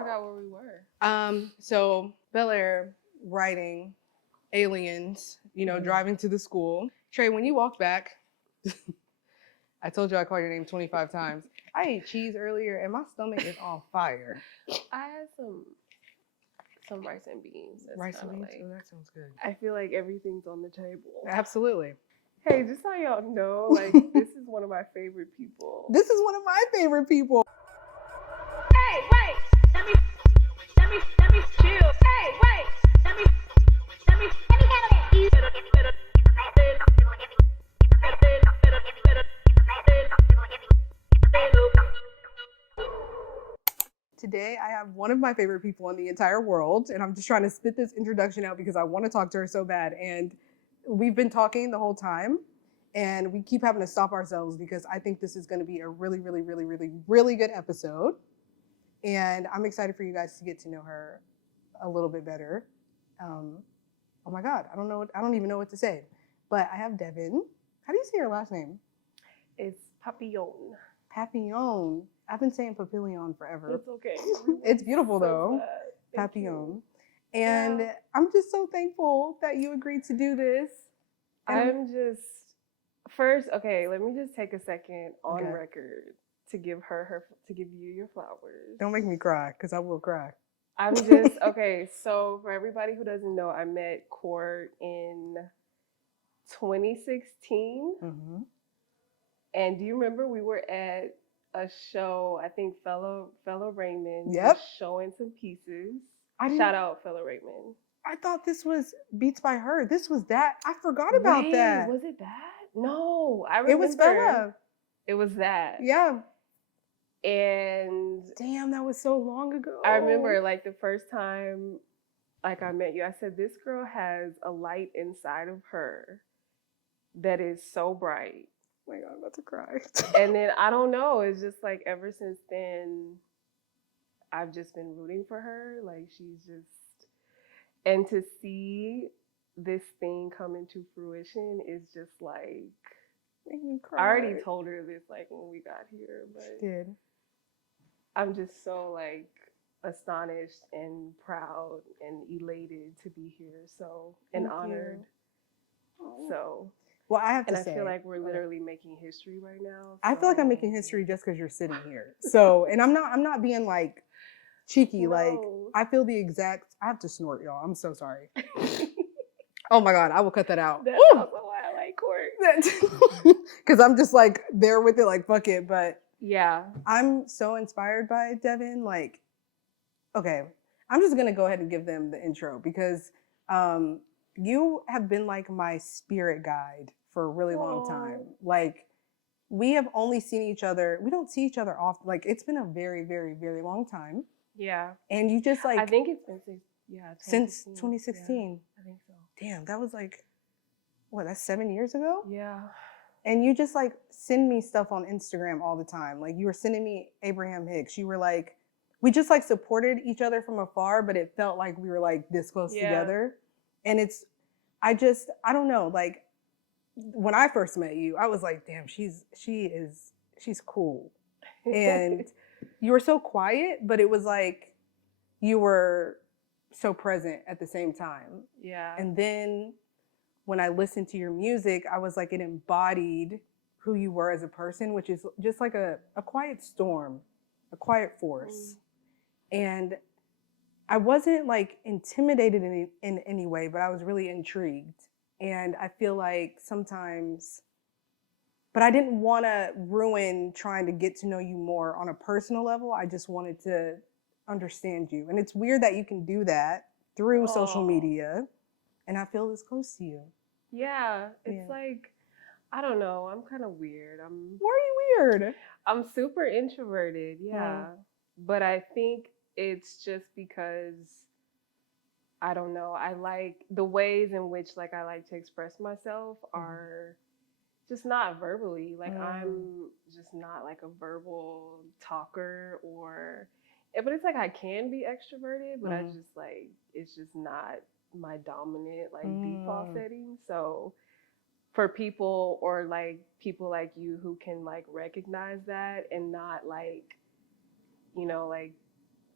Forgot where we were. So Bel Air writing aliens, driving to the school. Trey, when you walked back, I told you I called your name 25 times. I ate cheese earlier and my stomach is on fire. I had some rice and beans. Rice and beans? Oh, that sounds good. I feel like everything's on the table. Absolutely. Hey, just so y'all know, this is one of my favorite people. This is one of my favorite people. Hey, wait, let me chill. Hey, wait, let me handle it. Today, I have one of my favorite people in the entire world, and I'm just trying to spit this introduction out because I want to talk to her so bad. And we've been talking the whole time, and we keep having to stop ourselves because I think this is going to be a really, really, really, really, really good episode. And I'm excited for you guys to get to know her a little bit better. Oh my God, I don't even know what to say. But I have Devin. How do you say your last name? It's Papillion. Papillion. I've been saying Papillion forever. It's okay. It's beautiful though. Papillion. And yeah. I'm just so thankful that you agreed to do this. First, okay, let me just take a second on record to give you your flowers. Don't make me cry, because I will cry. I'm just, okay, so for everybody who doesn't know, I met Kourt in 2016. Mm-hmm. And do you remember we were at a show, I think fellow Raymond was showing some pieces. Shout out fellow Raymond. I thought this was Beats by Her. This was that. I forgot about that. Was it that? No, I remember. It was Fella. It was that. Yeah. And damn, that was so long ago. I remember the first time I met you, I said, this girl has a light inside of her that is so bright. Oh my God, I'm about to cry. And then I don't know, it's just ever since then, I've just been rooting for her. She's just, and to see this thing come into fruition is just make me cry. I already told her this when we got here, but she did. I'm just so astonished and proud and elated to be here. So, and honored. So. Well, I have to say. And I feel like we're literally making history right now. So. I feel like I'm making history just because you're sitting here. So, and I'm not being cheeky. No. I feel the exact. I have to snort, y'all. I'm so sorry. Oh my God, I will cut that out. That's also why I like Kourt. Because I'm just there with it, fuck it. But yeah, I'm so inspired by Devin. Okay, I'm just gonna go ahead and give them the intro because you have been my spirit guide for a really long time. We have only seen each other. We don't see each other often. It's been a very, very, very long time. Yeah. And you just I think it's been since 2016. Yeah, I think so. Damn, that was what? That's 7 years ago. Yeah. And you just send me stuff on Instagram all the time. You were sending me Abraham Hicks. You were we just supported each other from afar, but it felt like we were this close together. And I don't know, when I first met you, I was damn, she's cool. And you were so quiet, but it was you were so present at the same time. Yeah. And then when I listened to your music, I was it embodied who you were as a person, which is just a quiet storm, a quiet force. And I wasn't intimidated in any way, but I was really intrigued. And I feel sometimes, but I didn't want to ruin trying to get to know you more on a personal level. I just wanted to understand you. And it's weird that you can do that through social media. And I feel this close to you. Yeah. It's I don't know. I'm kind of weird. Why are you weird? I'm super introverted. Yeah. But I think it's just because I don't know. I the ways in which I like to express myself are just not verbally. I'm just not a verbal talker but it's I can be extroverted, but I just it's just not my dominant default setting. So for people or people like you who can recognize that and not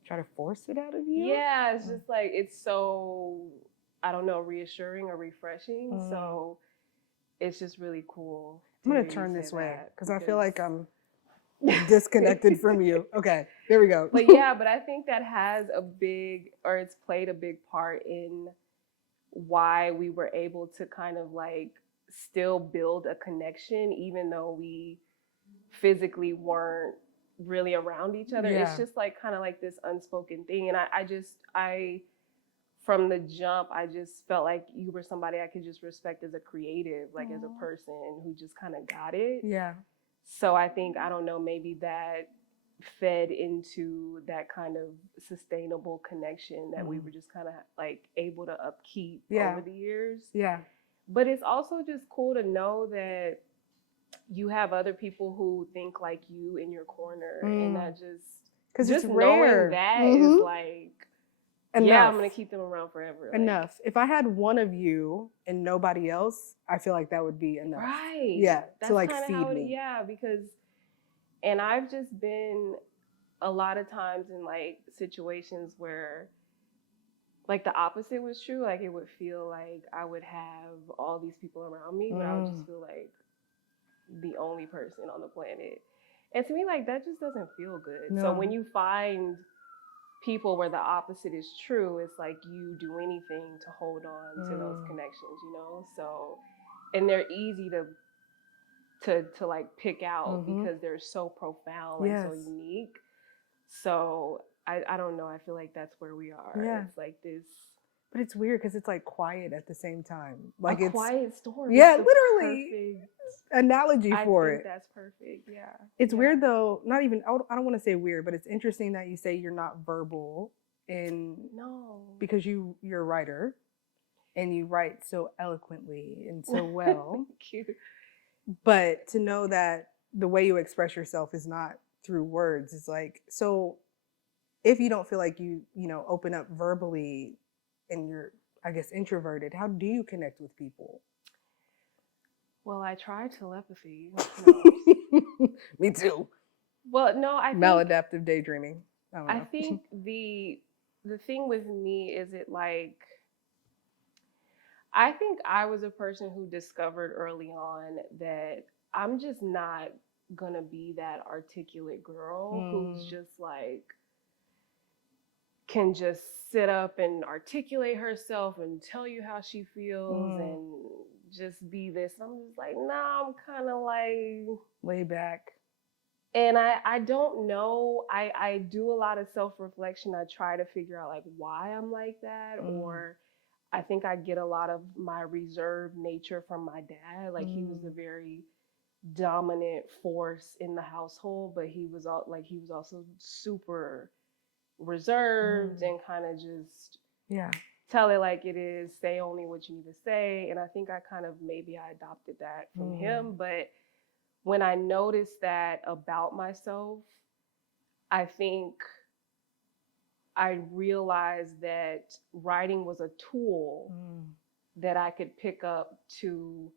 try to force it out of you. Yeah, it's just like, it's so, I don't know, reassuring or refreshing. So it's just really cool. I'm hear gonna you turn say this way that, because I feel like I'm disconnected from you. Okay, there we go. But yeah, but I think that has a big, or it's played a big part in why we were able to kind of like still build a connection, even though we physically weren't really around each other. It's just like kind of like this unspoken thing. And I from the jump, I just felt like you were somebody I could just respect as a creative, like as a person who just kind of got it. Yeah. So I think, I don't know, maybe that fed into that kind of sustainable connection that we were just kind of like able to upkeep over the years. Yeah. But it's also just cool to know that you have other people who think like you in your corner, and that because just it's rare. knowing that is like, Enough. yeah, I'm gonna keep them around forever. Like, Enough. If I had one of you and nobody else, I feel like that would be enough. right? Yeah. That's to like kinda feed how me. Yeah, because, and I've just been a lot of times in like situations where like the opposite was true. Like it would feel like I would have all these people around me, but I would just feel like the only person on the planet. And to me, like, that just doesn't feel good. No. So when you find people where the opposite is true, it's like you do anything to hold on to those connections, you know? So, and they're easy to like pick out because they're so profound, like so unique. So I don't know. I feel like that's where we are. Yeah. It's like this. But it's weird because it's like quiet at the same time. Like a it's quiet storm. Yeah, It's literally. perfect Analogy for I think it. that's perfect. Yeah. It's weird though. Not even. I don't want to say weird, but it's interesting that you say you're not verbal because you're a writer, and you write so eloquently and so well. Cute. But to know that the way you express yourself is not through words is like, so if you don't feel like you open up verbally and you're, I guess, introverted, how do you connect with people? Well, I try telepathy. Me too. Well, no, I think Maladaptive daydreaming. I think the thing with me is it like, I think I was a person who discovered early on that I'm just not gonna be that articulate girl who's just like can just sit up and articulate herself and tell you how she feels and just be this. I'm just like, nah, I'm kind of like lay back. And I don't know. I do a lot of self-reflection. I try to figure out like why I'm like that, or I think I get a lot of my reserved nature from my dad. Like he was a very dominant force in the household, but he was also super reserved and kind of just tell it like it is, say only what you need to say. And I think I adopted that from him. But when I noticed that about myself, I think I realized that writing was a tool that I could pick up to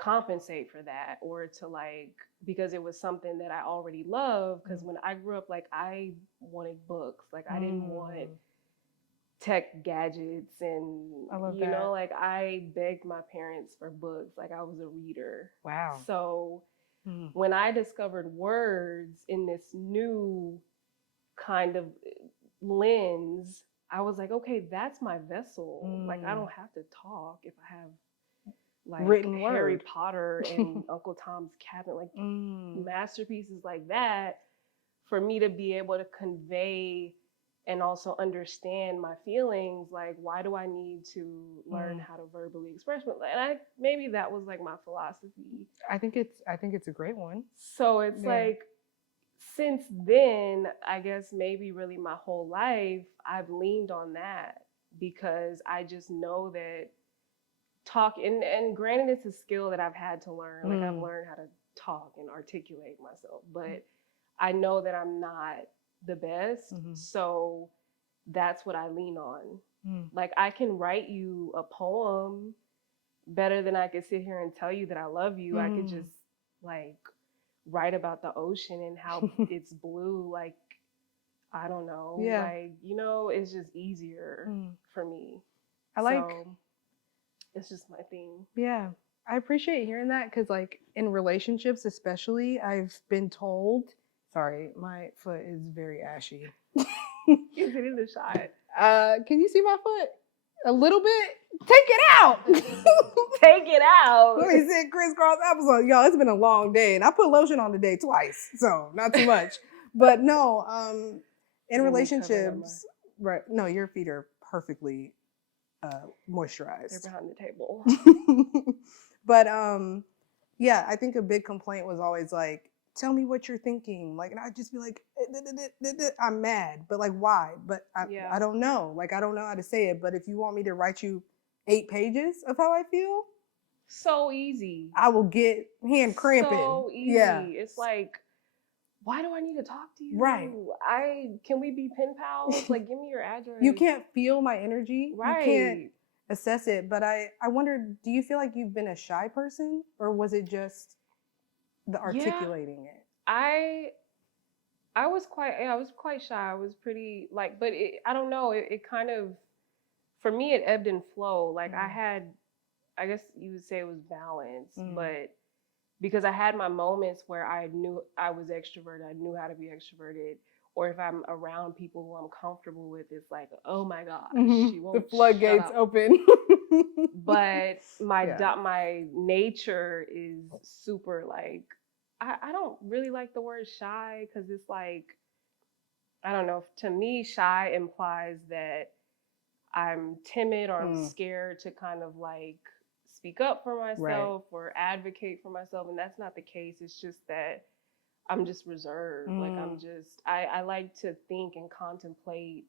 compensate for that, or to like, because it was something that I already loved. Because when I grew up, like I wanted books, like I didn't want tech gadgets, and like I begged my parents for books. Like I was a reader. Wow. So when I discovered words in this new kind of lens, I was like, okay, that's my vessel. Like I don't have to talk if I have like written Harry word. Potter and Uncle Tom's Cabin, like masterpieces like that, for me to be able to convey and also understand my feelings. Like, why do I need to learn how to verbally express myself? And maybe that was like my philosophy. I think it's a great one. So it's like, since then, I guess maybe really my whole life, I've leaned on that, because I just know that talk, and granted it's a skill that I've had to learn. Like I've learned how to talk and articulate myself, but I know that I'm not the best. So that's what I lean on. Like I can write you a poem better than I could sit here and tell you that I love you. I could just like write about the ocean and how it's blue. Like I don't know. Yeah. Like, it's just easier for me. I like, So, it's just my thing. yeah. I appreciate hearing that because, like, in relationships, especially, I've been told. Sorry, my foot is very ashy. Is it in the shot? Can you see my foot? A little bit? Take it out! Take it out! Let me say crisscross applesauce. Y'all, it's been a long day, and I put lotion on today twice, so not too much. But no, in relationships, right? No, your feet are perfectly moisturized. They're behind the table. But yeah, I think a big complaint was always like, tell me what you're thinking. Like, and I'd just be like, I'm mad, but like, why? But I don't know. Like, I don't know how to say it. But if you want me to write you 8 pages of how I feel, so easy. I will get hand cramping. So easy. Yeah. It's like, why do I need to talk to you? Right. Can we be pen pals? Like, give me your address. You can't feel my energy. Right. You can't assess it. But I wonder, do you feel like you've been a shy person, or was it just the articulating it? I was quite shy. I was pretty like, but I don't know. It kind of, for me, it ebbed and flowed. Like I guess you would say it was balance, but because I had my moments where I knew I was extroverted, I knew how to be extroverted, or if I'm around people who I'm comfortable with, it's like, oh my gosh, she won't. The floodgates open. But my nature is super like, I don't really like the word shy because it's like, I don't know. To me, shy implies that I'm timid or I'm scared to kind of like speak up for myself or advocate for myself. And that's not the case. It's just that I'm just reserved. Like I like to think and contemplate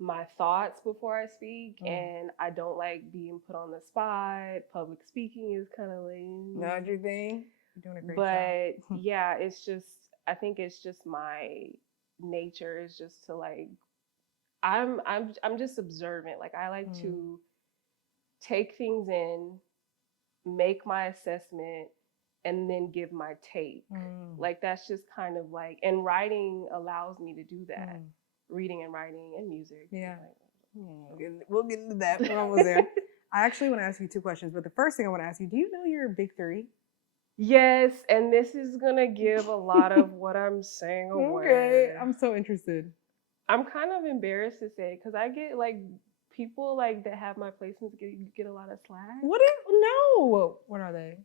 my thoughts before I speak. And I don't like being put on the spot. Public speaking is kind of lame. Not your thing. You're doing a great job. But yeah, it's just, I think it's just my nature is just to like, I'm just observant. Like I like to take things in, make my assessment, and then give my take. Like that's just kind of like, and writing allows me to do that. Reading and writing and music. Yeah. We'll get into that. We're almost there. I actually want to ask you 2 questions, but the first thing I want to ask you, do you know your big 3? Yes, and this is gonna give a lot of what I'm saying away. Okay, I'm so interested. I'm kind of embarrassed to say because I get like people like that have my placements get a lot of slack. What are they?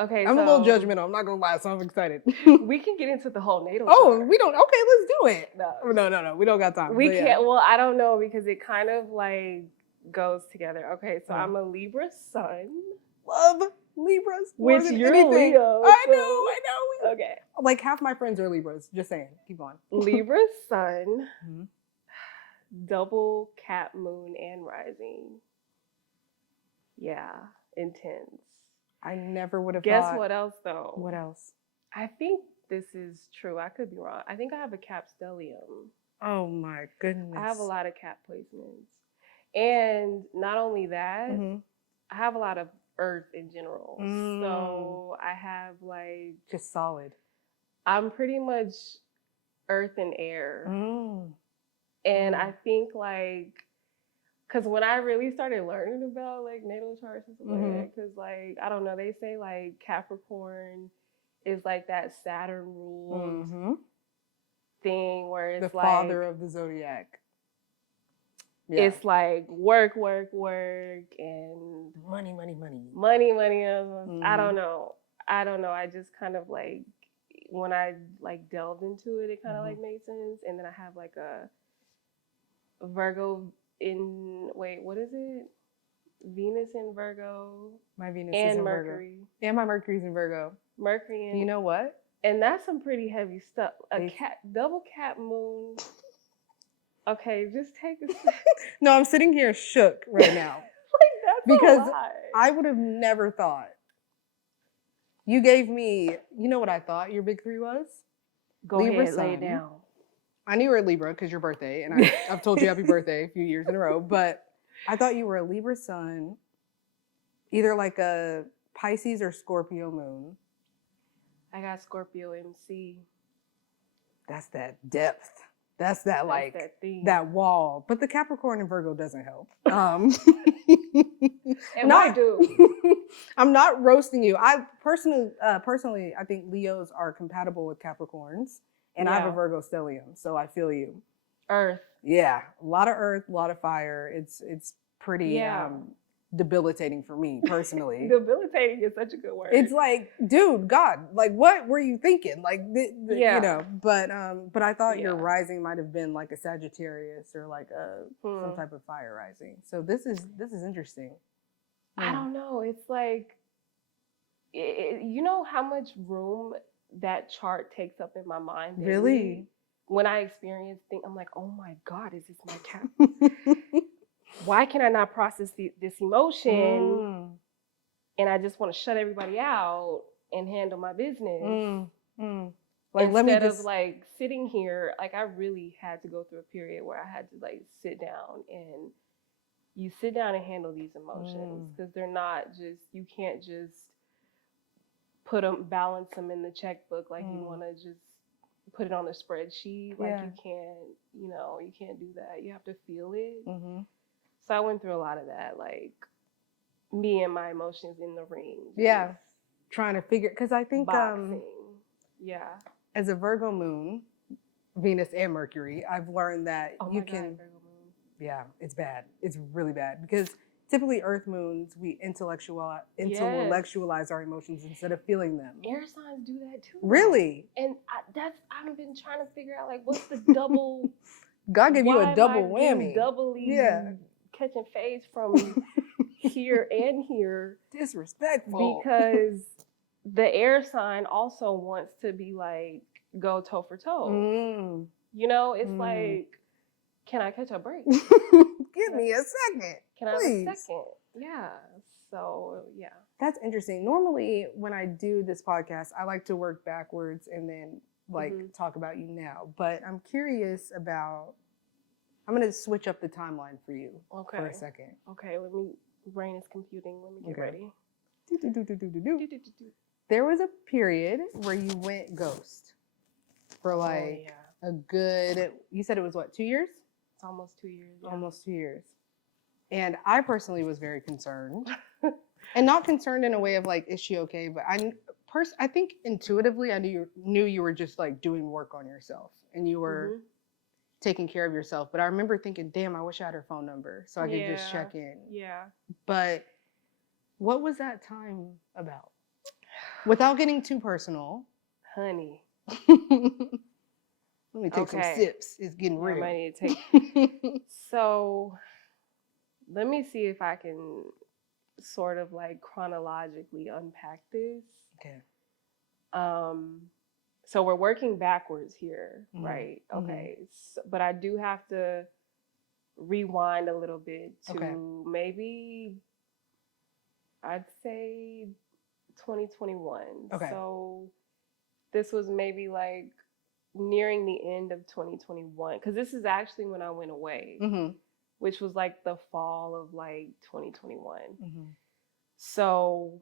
Okay, I'm a little judgmental. I'm not gonna lie, so I'm excited. We can get into the whole natal. Oh, we don't. Okay, let's do it. No. We don't got time. We can't. Well, I don't know because it kind of like goes together. Okay, so I'm a Libra sun. Love Libras. Which you're anything. Leo. I know. Okay. Like half my friends are Libras. Just saying. Keep on. Libra sun, double cap moon and rising. Yeah, intense. I never would have thought. Guess what else though? What else? I think this is true. I could be wrong. I think I have a cap stellium. Oh my goodness. I have a lot of cap placements. And not only that, I have a lot of earth in general. So I have like just solid. I'm pretty much earth and air. And I think like, because when I really started learning about like natal charts and stuff like that, because like, I don't know, they say like Capricorn is like that Saturn ruled thing where it's the like father of the zodiac. Yeah. It's like work, and money. I don't know. I just kind of like when I like delved into it, it kind of like made sense. And then I have like a Virgo what is it? Venus in Virgo. My Venus is in Mercury. Virgo. And my Mercury's in Virgo. Mercury and you know what? And that's some pretty heavy stuff. Double cap moon. Okay, just take a second. No, I'm sitting here shook right now. Like, that's because a lot. I would have never thought. You gave me, you know what I thought your big 3 was? Go ahead, lay it down. I knew you were a Libra because your birthday, and I've told you happy birthday a few years in a row, but I thought you were a Libra sun, either like a Pisces or Scorpio moon. I got Scorpio MC. That's that depth. That's that like that thing. that wall. But the Capricorn and Virgo doesn't help. And why do? I'm not roasting you. I personally, I think Leos are compatible with Capricorns, and I have a Yeah. Virgo stellium, so I feel you. Earth. Yeah, a lot of earth, a lot of fire. It's pretty Yeah. debilitating for me personally. Debilitating is such a good word. It's like, dude, God, like, what were you thinking? Like, Yeah. you know. But I thought your Yeah. rising might have been like a Sagittarius or like some Hmm. type of fire rising. So this is interesting. I don't know. It's like, you know how much room that chart takes up in my mind? daily? Really? When I experience things, I'm like, oh my God, is this my cat? Why can I not process this emotion? Mm, And I just want to shut everybody out and handle my business. Like, let me Instead just of like sitting here, like I really had to go through a period where I had to like sit down and you sit down and handle these emotions because they're not just, you can't just balance them in the checkbook like you want to just put it on a spreadsheet. Like Yeah. you can't, you can't do that. You have to feel it. Mm-hmm. So I went through a lot of that, like me and my emotions in the ring. Yeah, trying to figure, because I think Boxing. Yeah. as a Virgo moon, Venus and Mercury, I've learned that Oh you my can. God, Virgo moon. Yeah, it's bad. It's really bad because typically Earth moons we intellectualize our emotions instead of feeling them. Air signs do that too. Really? And I've been trying to figure out like what's the double. God gave you why a am double I getting whammy. Doubly Yeah. catching phase from here and here. Disrespectful. Because the air sign also wants to be like go toe for toe. Mm. It's like, can I catch a break? Give me a second. Can I have please. a second? Yeah. So yeah. That's interesting. Normally, when I do this podcast, I like to work backwards and then talk about you now. But I'm curious about. I'm going to switch up the timeline for you for a second. Okay. Brain is computing. Let me get ready. There was a period where you went ghost for like a good. You said it was what, 2 years? It's almost 2 years. Yeah. Almost 2 years. And I personally was very concerned. And not concerned in a way of like, is she okay? But I think intuitively I knew you were just like doing work on yourself and you were taking care of yourself. But I remember thinking, damn, I wish I had her phone number so I could just check in. Yeah. But what was that time about? Without getting too personal. Honey. Let me take some sips. It's getting real. I might need to take. So let me see if I can sort of like chronologically unpack this. Okay. So we're working backwards here, right? Okay. So, but I do have to rewind a little bit to maybe I'd say 2021. Okay. So this was maybe like nearing the end of 2021 because this is actually when I went away, which was like the fall of like 2021. So,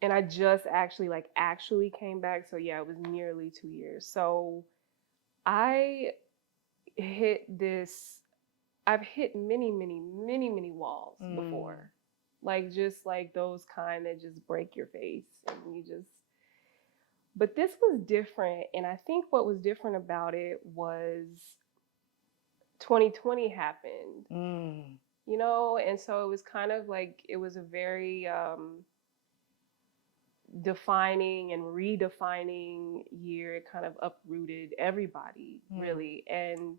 and I just actually came back. So yeah, it was nearly 2 years. So I hit this, I've hit many, many, many, many walls before. Like just like those kind that just break your face and you just, but this was different. And I think what was different about it was 2020 happened, and so it was kind of like, it was a very defining and redefining year. It kind of uprooted everybody really. And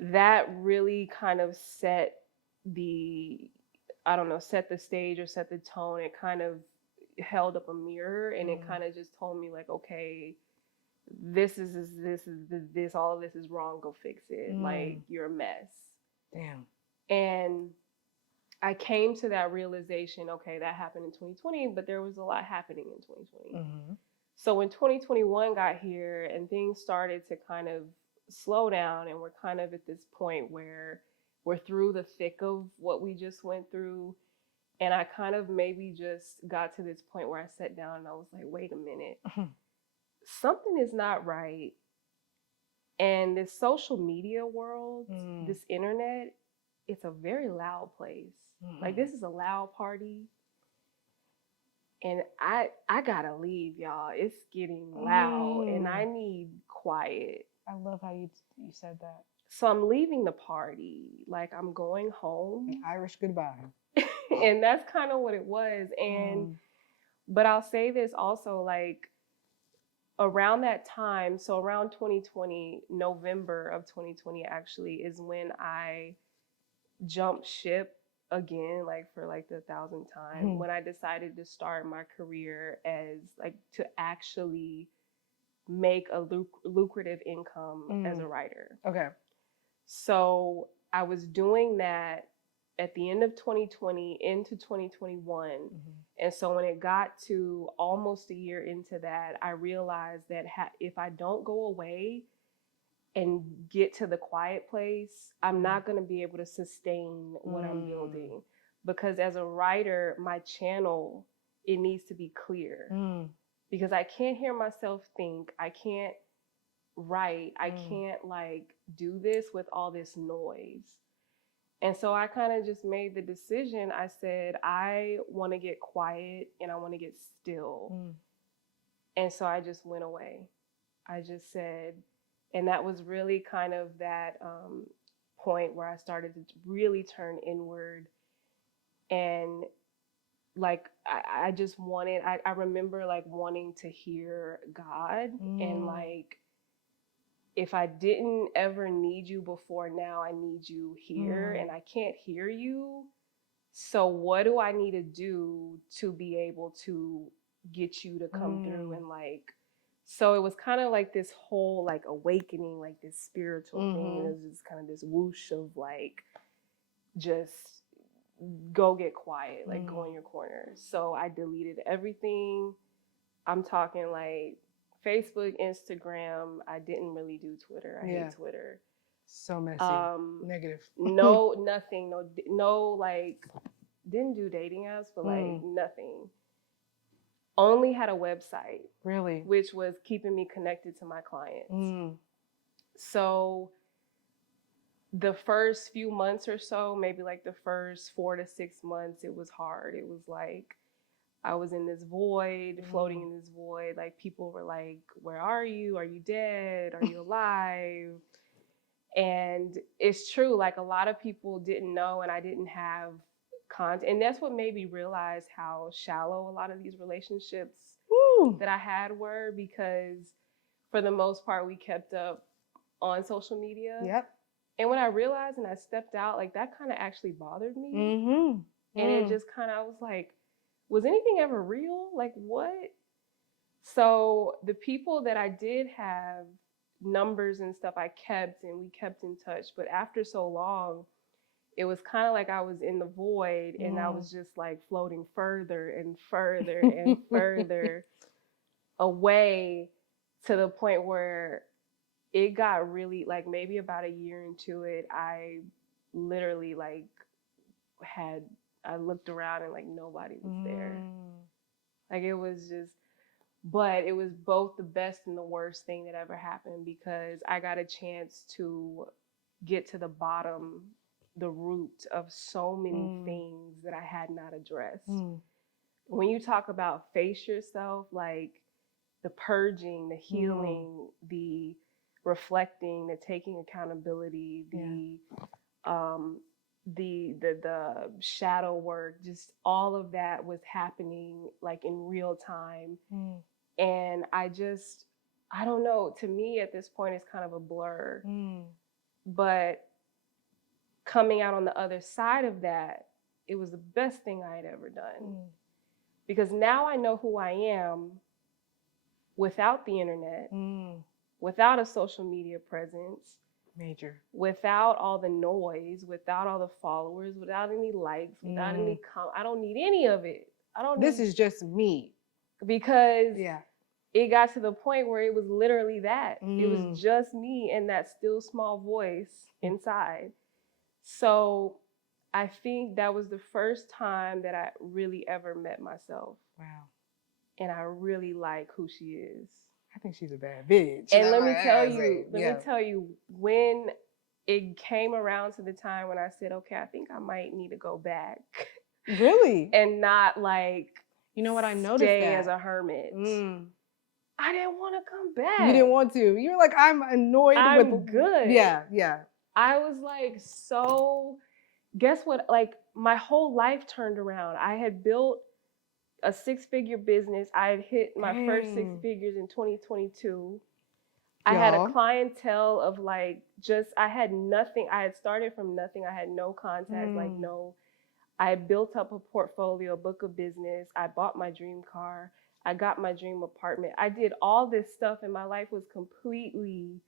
that really kind of set the stage or set the tone. It kind of held up a mirror and it kind of just told me like, okay, this, all of this is wrong. Go fix it. Like you're a mess. Damn. And I came to that realization, okay, that happened in 2020, but there was a lot happening in 2020. So when 2021 got here and things started to kind of slow down and we're kind of at this point where we're through the thick of what we just went through. And I kind of maybe just got to this point where I sat down and I was like, wait a minute, something is not right. And this social media world, Mm. this internet, it's a very loud place. Mm. Like, this is a loud party. And I gotta leave, y'all. It's getting loud and I need quiet. I love how you said that. So I'm leaving the party. Like, I'm going home. An Irish goodbye. And that's kind of what it was. And but I'll say this also, like, around that time, so around 2020, November of 2020 actually is when I jumped ship again, like for like the 1,000th time, when I decided to start my career as like to actually make a lucrative income as a writer. Okay. So I was doing that at the end of 2020 into 2021. And so when it got to almost a year into that, I realized that if I don't go away and get to the quiet place, I'm not going to be able to sustain what I'm building. Because as a writer, my channel, it needs to be clear. Because I can't hear myself think. I can't write. I can't like do this with all this noise. And so I kind of just made the decision. I said, I want to get quiet and I want to get still. And so I just went away. I just said, and that was really kind of that point where I started to really turn inward. And like, I just wanted, I remember like wanting to hear God and like, if I didn't ever need you before, now I need you here and I can't hear you. So what do I need to do to be able to get you to come through? And like, so it was kind of like this whole like awakening, like this spiritual thing. It was just kind of this whoosh of like, just go get quiet, like go in your corner. So I deleted everything. I'm talking like Facebook, Instagram. I didn't really do Twitter. I hate Twitter. So messy. Negative. No, nothing. No, like, didn't do dating apps, but like nothing. Only had a website. Really? Which was keeping me connected to my clients. So the first few months or so, maybe like the first 4 to 6 months, it was hard. It was like, I was in this void, floating in this void. Like, people were like, where are you? Are you dead? Are you alive? And it's true, like a lot of people didn't know, and I didn't have content. And that's what made me realize how shallow a lot of these relationships that I had were, because for the most part, we kept up on social media. Yep. And when I realized and I stepped out, like that kind of actually bothered me. And it just kind of, I was like, was anything ever real? Like, what? So the people that I did have numbers and stuff, I kept, and we kept in touch. But after so long, it was kind of like I was in the void and I was just like floating further and further and further away, to the point where it got really, like, maybe about a year into it, I literally like I looked around and like nobody was there. Like, it was just, but it was both the best and the worst thing that ever happened, because I got a chance to get to the bottom, the root of so many things that I had not addressed. When you talk about face yourself, like the purging, the healing, the reflecting, the taking accountability, the shadow work, just all of that was happening like in real time. And I don't know, to me at this point it's kind of a blur. But coming out on the other side of that, it was the best thing I had ever done. Because now I know who I am without the internet, without a social media presence, without all the noise, without all the followers, without any likes, without any I don't need any of it. This is just me. Because it got to the point where it was literally that. It was just me and that still small voice inside. So I think that was the first time that I really ever met myself. Wow. And I really like who she is. I think she's a bad bitch. And let I'm me like, tell "Ah, you, say, yeah." when it came around to the time when I said, okay, I think I might need to go back Really? and not like, You know what? I noticed stay that. as a hermit. I didn't want to come back. You didn't want to. You were like, I'm annoyed I'm with. good. Yeah, yeah. I was like, so guess what? Like my whole life turned around. I had built a 6-figure business. I had hit my first 6 Dang. figures in 2022. I had a Y'all. clientele of like I had nothing. I had started from nothing. I had no contacts, like no. I had built up a portfolio, a book of business. I bought my dream car. I got my dream apartment. I did all this stuff and my life was completely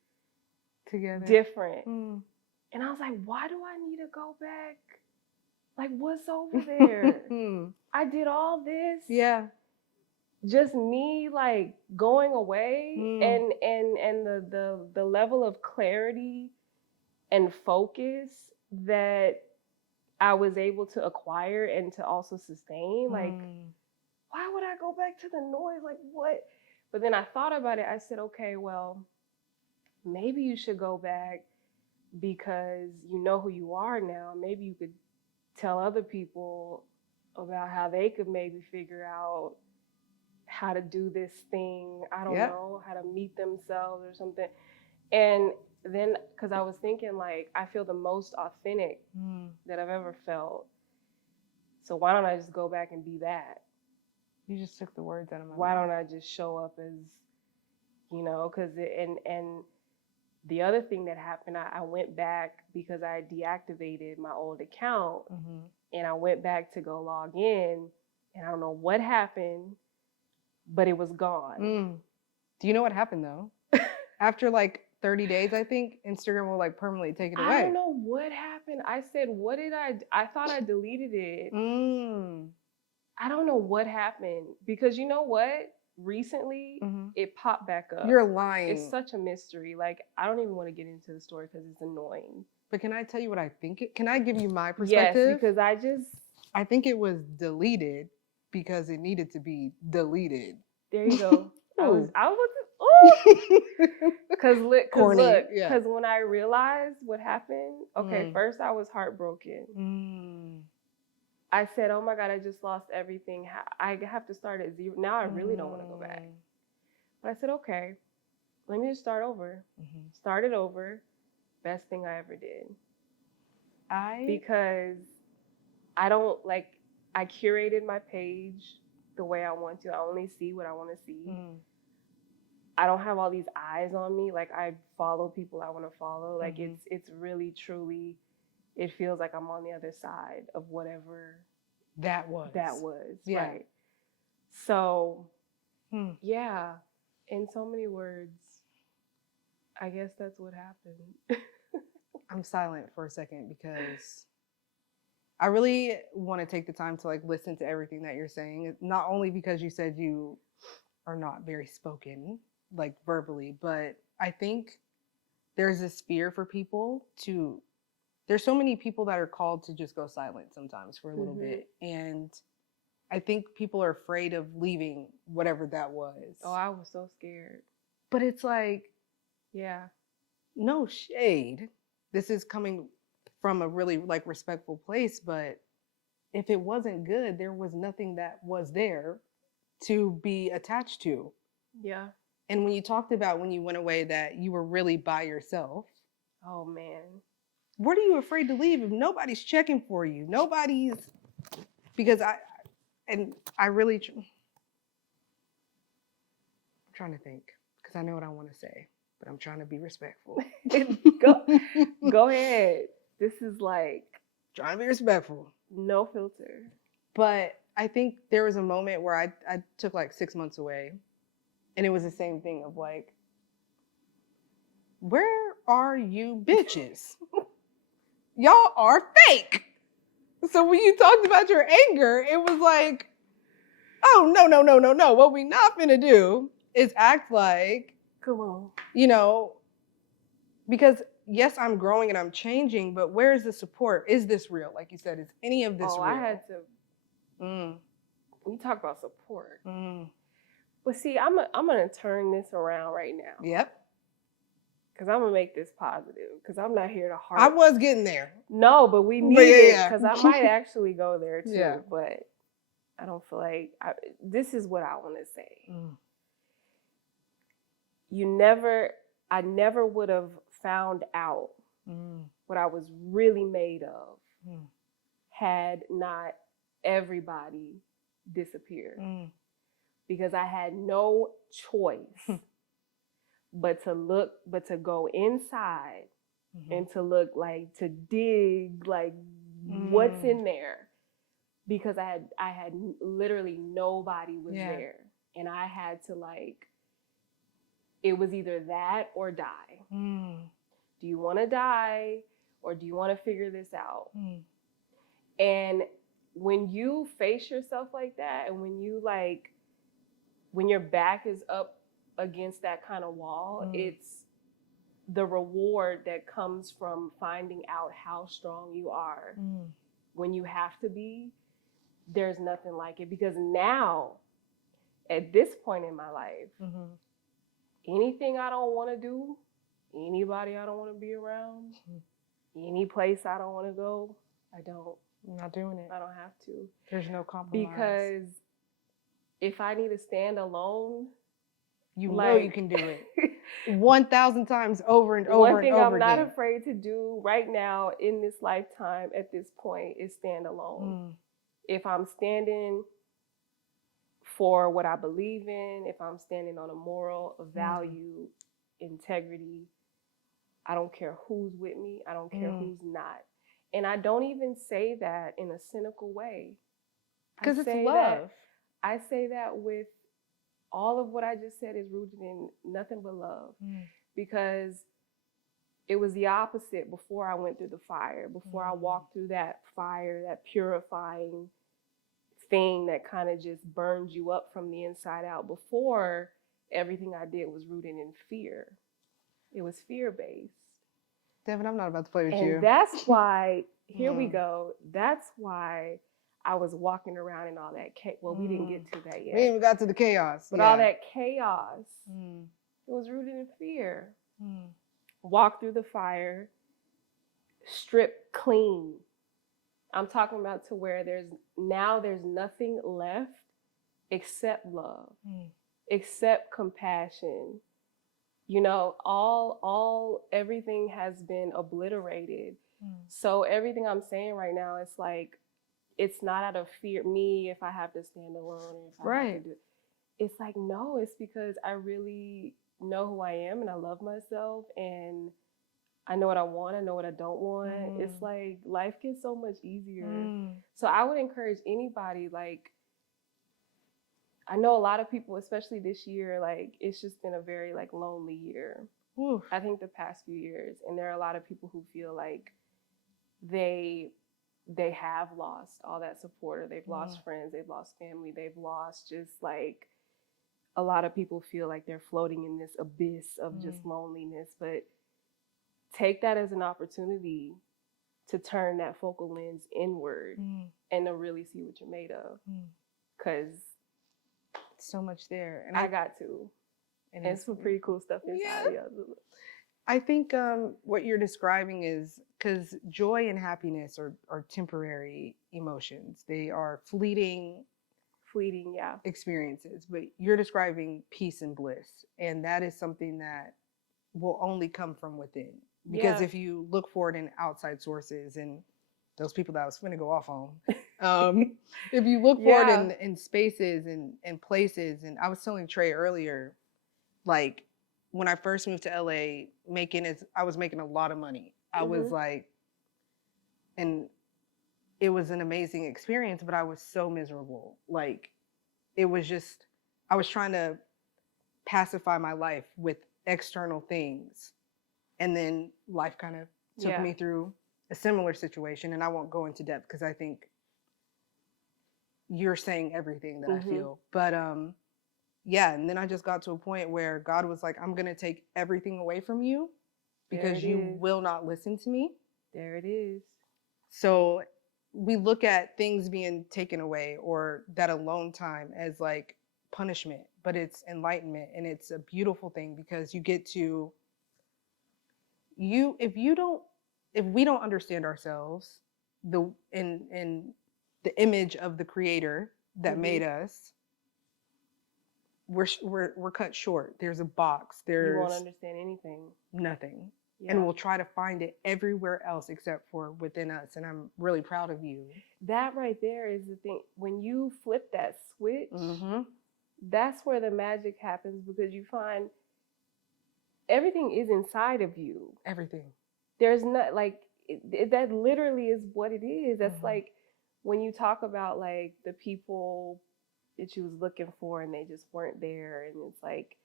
Together. different. And I was like, why do I need to go back? Like, what's over there? I did all this. Yeah. Just me like going away and the level of clarity and focus that I was able to acquire and to also sustain. Like, why would I go back to the noise? Like, what? But then I thought about it. I said, okay, well, maybe you should go back because you know who you are now. Maybe you could tell other people about how they could maybe figure out how to do this thing. I don't know, how to meet themselves or something. And then, because I was thinking, like, I feel the most authentic that I've ever felt. So why don't I just go back and be that? You just took the words out of my mouth. Why don't I just show up as, you know, because, and the other thing that happened, I went back because I deactivated my old account and I went back to go log in and I don't know what happened, but it was gone. Do you know what happened though? After like 30 days, I think Instagram will like permanently take it away. I don't know what happened. I said, what did I thought I deleted it. I don't know what happened because you know what? Recently, it popped back up. You're lying. It's such a mystery. Like, I don't even want to get into the story because it's annoying. But can I tell you what I think can I give you my perspective? Yes, because I think it was deleted because it needed to be deleted. There you go. Because look, because when I realized what happened, okay, first I was heartbroken. I said, oh my God, I just lost everything. I have to start at zero. Now I really don't want to go back. But I said, okay, let me just start over. Started over. Best thing I ever did. Because I don't like, I curated my page the way I want to. I only see what I want to see. I don't have all these eyes on me. Like, I follow people I want to follow. Like, it's really, truly, it feels like I'm on the other side of whatever that was. Yeah. Right. So, yeah, in so many words, I guess that's what happened. I'm silent for a second because I really want to take the time to like listen to everything that you're saying. Not only because you said you are not very spoken, like verbally, but I think there's this fear for people to, there's so many people that are called to just go silent sometimes for a little bit. And I think people are afraid of leaving whatever that was. Oh, I was so scared. But it's like, yeah, no shade. This is coming from a really like respectful place, but if it wasn't good, there was nothing that was there to be attached to. Yeah. And when you talked about when you went away that you were really by yourself. Oh man. What are you afraid to leave if nobody's checking for you? Nobody's, because I'm trying to think because I know what I want to say, but I'm trying to be respectful. Go ahead. This is like trying to be respectful. No filter. But I think there was a moment where I took like 6 months away and it was the same thing of like, where are you bitches? Y'all are fake. So when you talked about your anger, it was like, oh, no. What we not finna do is act like, come on, you know, because yes, I'm growing and I'm changing, but where is the support? Is this real? Like you said, is any of this real? I had to, we talk about support. But see, I'm gonna turn this around right now. Yep. Because I'm gonna make this positive. Because I'm not here to harp. I was getting there. No, but we need But yeah, it. yeah. Because I might actually go there too. Yeah. But I don't feel like this is what I want to say. I never would have found out what I was really made of had not everybody disappeared. Because I had no choice but to go inside and to look, like, to dig, like, what's in there. Because I had literally nobody was there. And I had to, like, it was either that or die. Do you want to die or do you want to figure this out? And when you face yourself like that, and when your back is up against that kind of wall, it's the reward that comes from finding out how strong you are when you have to be. There's nothing like it. Because now, at this point in my life, anything I don't want to do, anybody I don't want to be around, any place I don't want to go, I don't. I'm not doing it. I don't have to. There's no compromise. Because if I need to stand alone, you know you can do it 1,000 times over and over and over again. One thing I'm not afraid to do right now in this lifetime at this point is stand alone. If I'm standing for what I believe in, if I'm standing on a moral, a value, integrity, I don't care who's with me. I don't care who's not. And I don't even say that in a cynical way. Because it's love. I say that with all of what I just said is rooted in nothing but love. Because it was the opposite before I went through the fire, before I walked through that fire, that purifying thing that kind of just burns you up from the inside out. Before, everything I did was rooted in fear. It was fear-based. Devin, I'm not about to play with you. you. And that's why, here we go, that's why I was walking around in all that chaos. Well, we didn't get to that yet. We ain't even got to the chaos. But all that chaos, it was rooted in fear. Walk through the fire, strip clean. I'm talking about to where there's nothing left except love, except compassion. You know, everything has been obliterated. So everything I'm saying right now, it's like, it's not out of fear, me, if I have to stand alone, or if I have to do it. It's like, no, it's because I really know who I am and I love myself and I know what I want, I know what I don't want. It's like, life gets so much easier. So I would encourage anybody, like, I know a lot of people, especially this year, like, it's just been a very, like, lonely year. I think the past few years. And there are a lot of people who feel like they have lost all that support, or they've lost friends, they've lost family, they've lost just, like, a lot of people feel like they're floating in this abyss of just loneliness. But take that as an opportunity to turn that focal lens inward and to really see what you're made of. Because so much there. And I got to. And some pretty cool stuff inside of you. I think what you're describing is, because joy and happiness are temporary emotions. They are fleeting experiences. But you're describing peace and bliss. And that is something that will only come from within. Because if you look for it in outside sources, and those people that I was going to go off on, if you look for it in spaces and places, and I was telling Trey earlier, like, when I first moved to LA, I was making a lot of money. I was like, and it was an amazing experience, but I was so miserable. Like, it was just, I was trying to pacify my life with external things. And then life kind of took me through a similar situation. And I won't go into depth because I think you're saying everything that I feel. But and then I just got to a point where God was like, I'm going to take everything away from you because you will not listen to me. There it is. So we look at things being taken away or that alone time as like punishment, but it's enlightenment, and it's a beautiful thing because you get to if we don't understand ourselves in the image of the creator that made us, we're cut short. There's a box. You won't There's understand anything. nothing. Yeah. And we'll try to find it everywhere else except for within us. And I'm really proud of you. That right there is the thing. When you flip that switch, Mm-hmm. that's where the magic happens, because you find everything is inside of you. Everything. There's not like that literally is what it is. That's Mhm. like when you talk about like the people that you was looking for and they just weren't there, and it's like,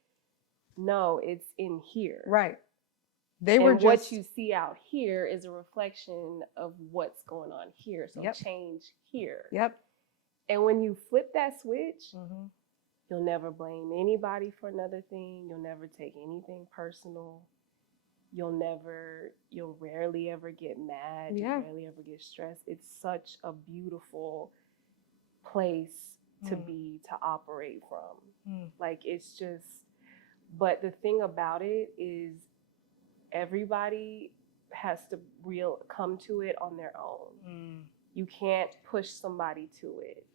no, it's in here. Right. They And were what just you see out here is a reflection of what's going on here. So Yep. change here. Yep. And when you flip that switch, Mm-hmm. you'll never blame anybody for another thing. You'll never take anything personal. You'll rarely ever get mad. Yeah. You rarely ever get stressed. It's such a beautiful place to be, to operate from. Like, it's just, but the thing about it is everybody has to come to it on their own. You can't push somebody to it.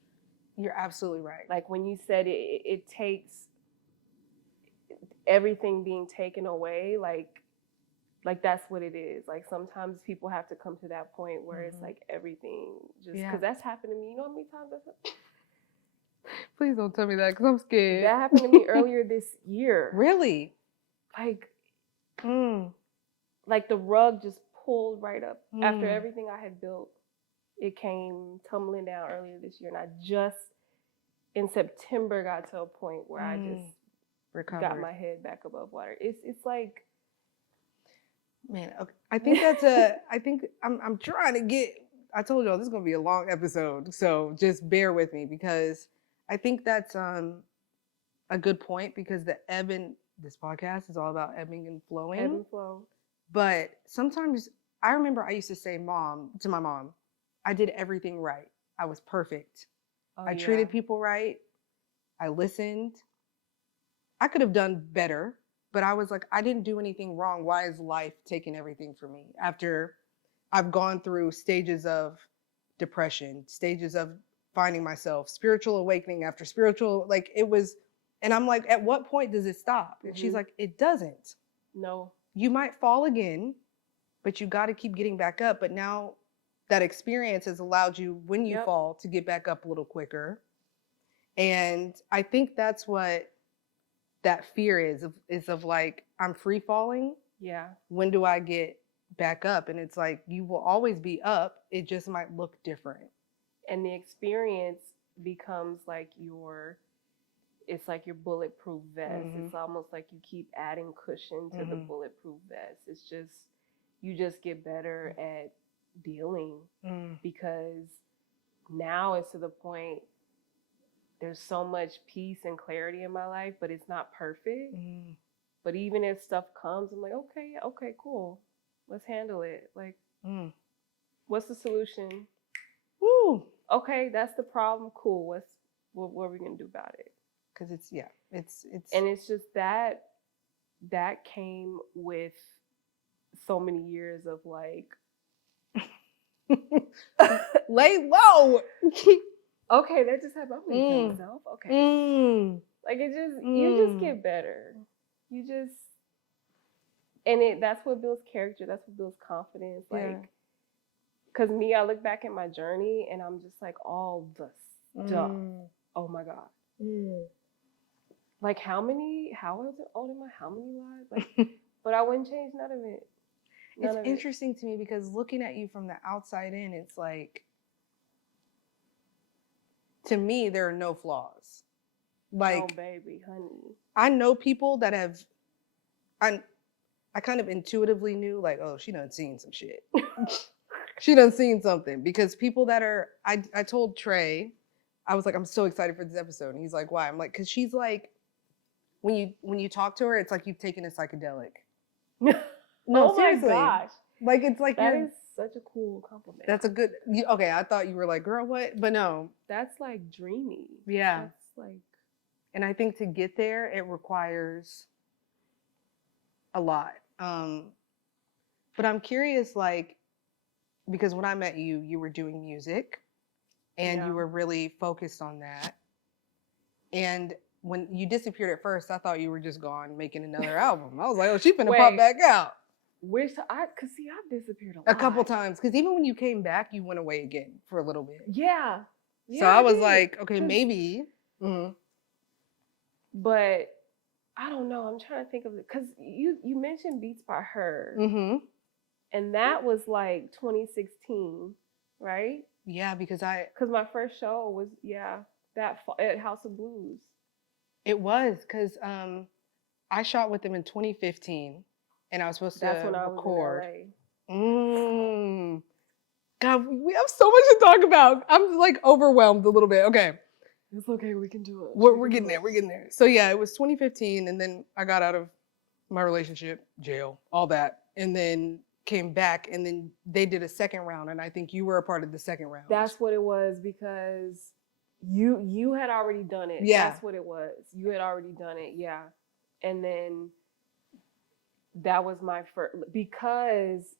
You're absolutely right. Like when you said it takes everything being taken away, like that's what it is. Like sometimes people have to come to that point where it's like everything just, because that's happened to me. You know how many times that's happened? Please don't tell me that because I'm scared. That happened to me earlier this year. Really? Like the rug just pulled right up after everything I had built. It came tumbling down earlier this year, and I just in September got to a point where I just recovered. got my head back above water. It's like, man, okay. I think I'm trying to get, I told y'all this is going to be a long episode, so just bear with me because I think that's a good point, because this podcast is all about ebbing and flowing. ebb and flow. But sometimes I remember I used to say to my mom, I did everything right. I was perfect. I treated people right. I listened. I could have done better, but I was like, I didn't do anything wrong. Why is life taking everything from me? After I've gone through stages of depression, stages of finding myself, spiritual awakening after spiritual, like it was, and I'm like, at what point does it stop? And she's like, it doesn't. No. You might fall again, but you got to keep getting back up. But now that experience has allowed you, when you fall, to get back up a little quicker. And I think that's what that fear is of like, I'm free falling. Yeah. When do I get back up? And it's like, you will always be up. It just might look different. And the experience becomes like it's like your bulletproof vest. It's almost like you keep adding cushion to the bulletproof vest. It's just, you just get better at dealing, because now it's to the point, there's so much peace and clarity in my life, but it's not perfect. But even if stuff comes, I'm like, okay, cool. Let's handle it. Like, what's the solution? Woo. Okay, that's the problem. Cool. What are we gonna do about it? Because it's and it's just that came with so many years of like, lay low. okay, that just happened. I'm gonna kill myself. Okay. Like you just get better. You just, and that's what builds character. That's what builds confidence. Like, cause me, I look back at my journey and I'm just like, all the stuff. Oh my God. Like how old am I? How many lives? Like, but I wouldn't change none of it. It's interesting to me because looking at you from the outside in, it's like, to me, there are no flaws. Like, oh baby, honey. I know people that have, I kind of intuitively knew, like, oh, she done seen some shit. She done seen something, because people that are, I told Trey, I was like, I'm so excited for this episode. And he's like, why? I'm like, because she's like, when you talk to her, it's like you've taken a psychedelic. No, oh seriously. my gosh. Like, it's like that is such a cool compliment. That's a good, okay, I thought you were like, girl, what? But no. That's like dreamy. Yeah. That's like, And I think to get there, it requires a lot. But I'm curious, like, because when I met you, you were doing music and you Yeah. were really focused on that. And when you disappeared at first, I thought you were just gone making another album. I was like, oh, she finna pop Wait. back out Cause see, I've disappeared a lot. a couple times. Because even when you came back, you went away again for a little bit. Yeah. So I was did. like, okay, 'Cause- maybe. But I don't know. I'm trying to think of it because you mentioned Beats by Her, and that was like 2016, right? Yeah, because Because my first show was at House of Blues. it was because I shot with them in 2015, and I was supposed That's to when I record. was in LA. God, we have so much to talk about. I'm like overwhelmed a little bit. Okay. It's okay. We can do it. We're getting there. We're getting there. So yeah, it was 2015, and then I got out of my relationship, jail, all that, and then came back, and then they did a second round, and I think you were a part of the second round. That's what it was because you had already done it. Yeah. That's what it was. You had already done it. Yeah, and then that was my first because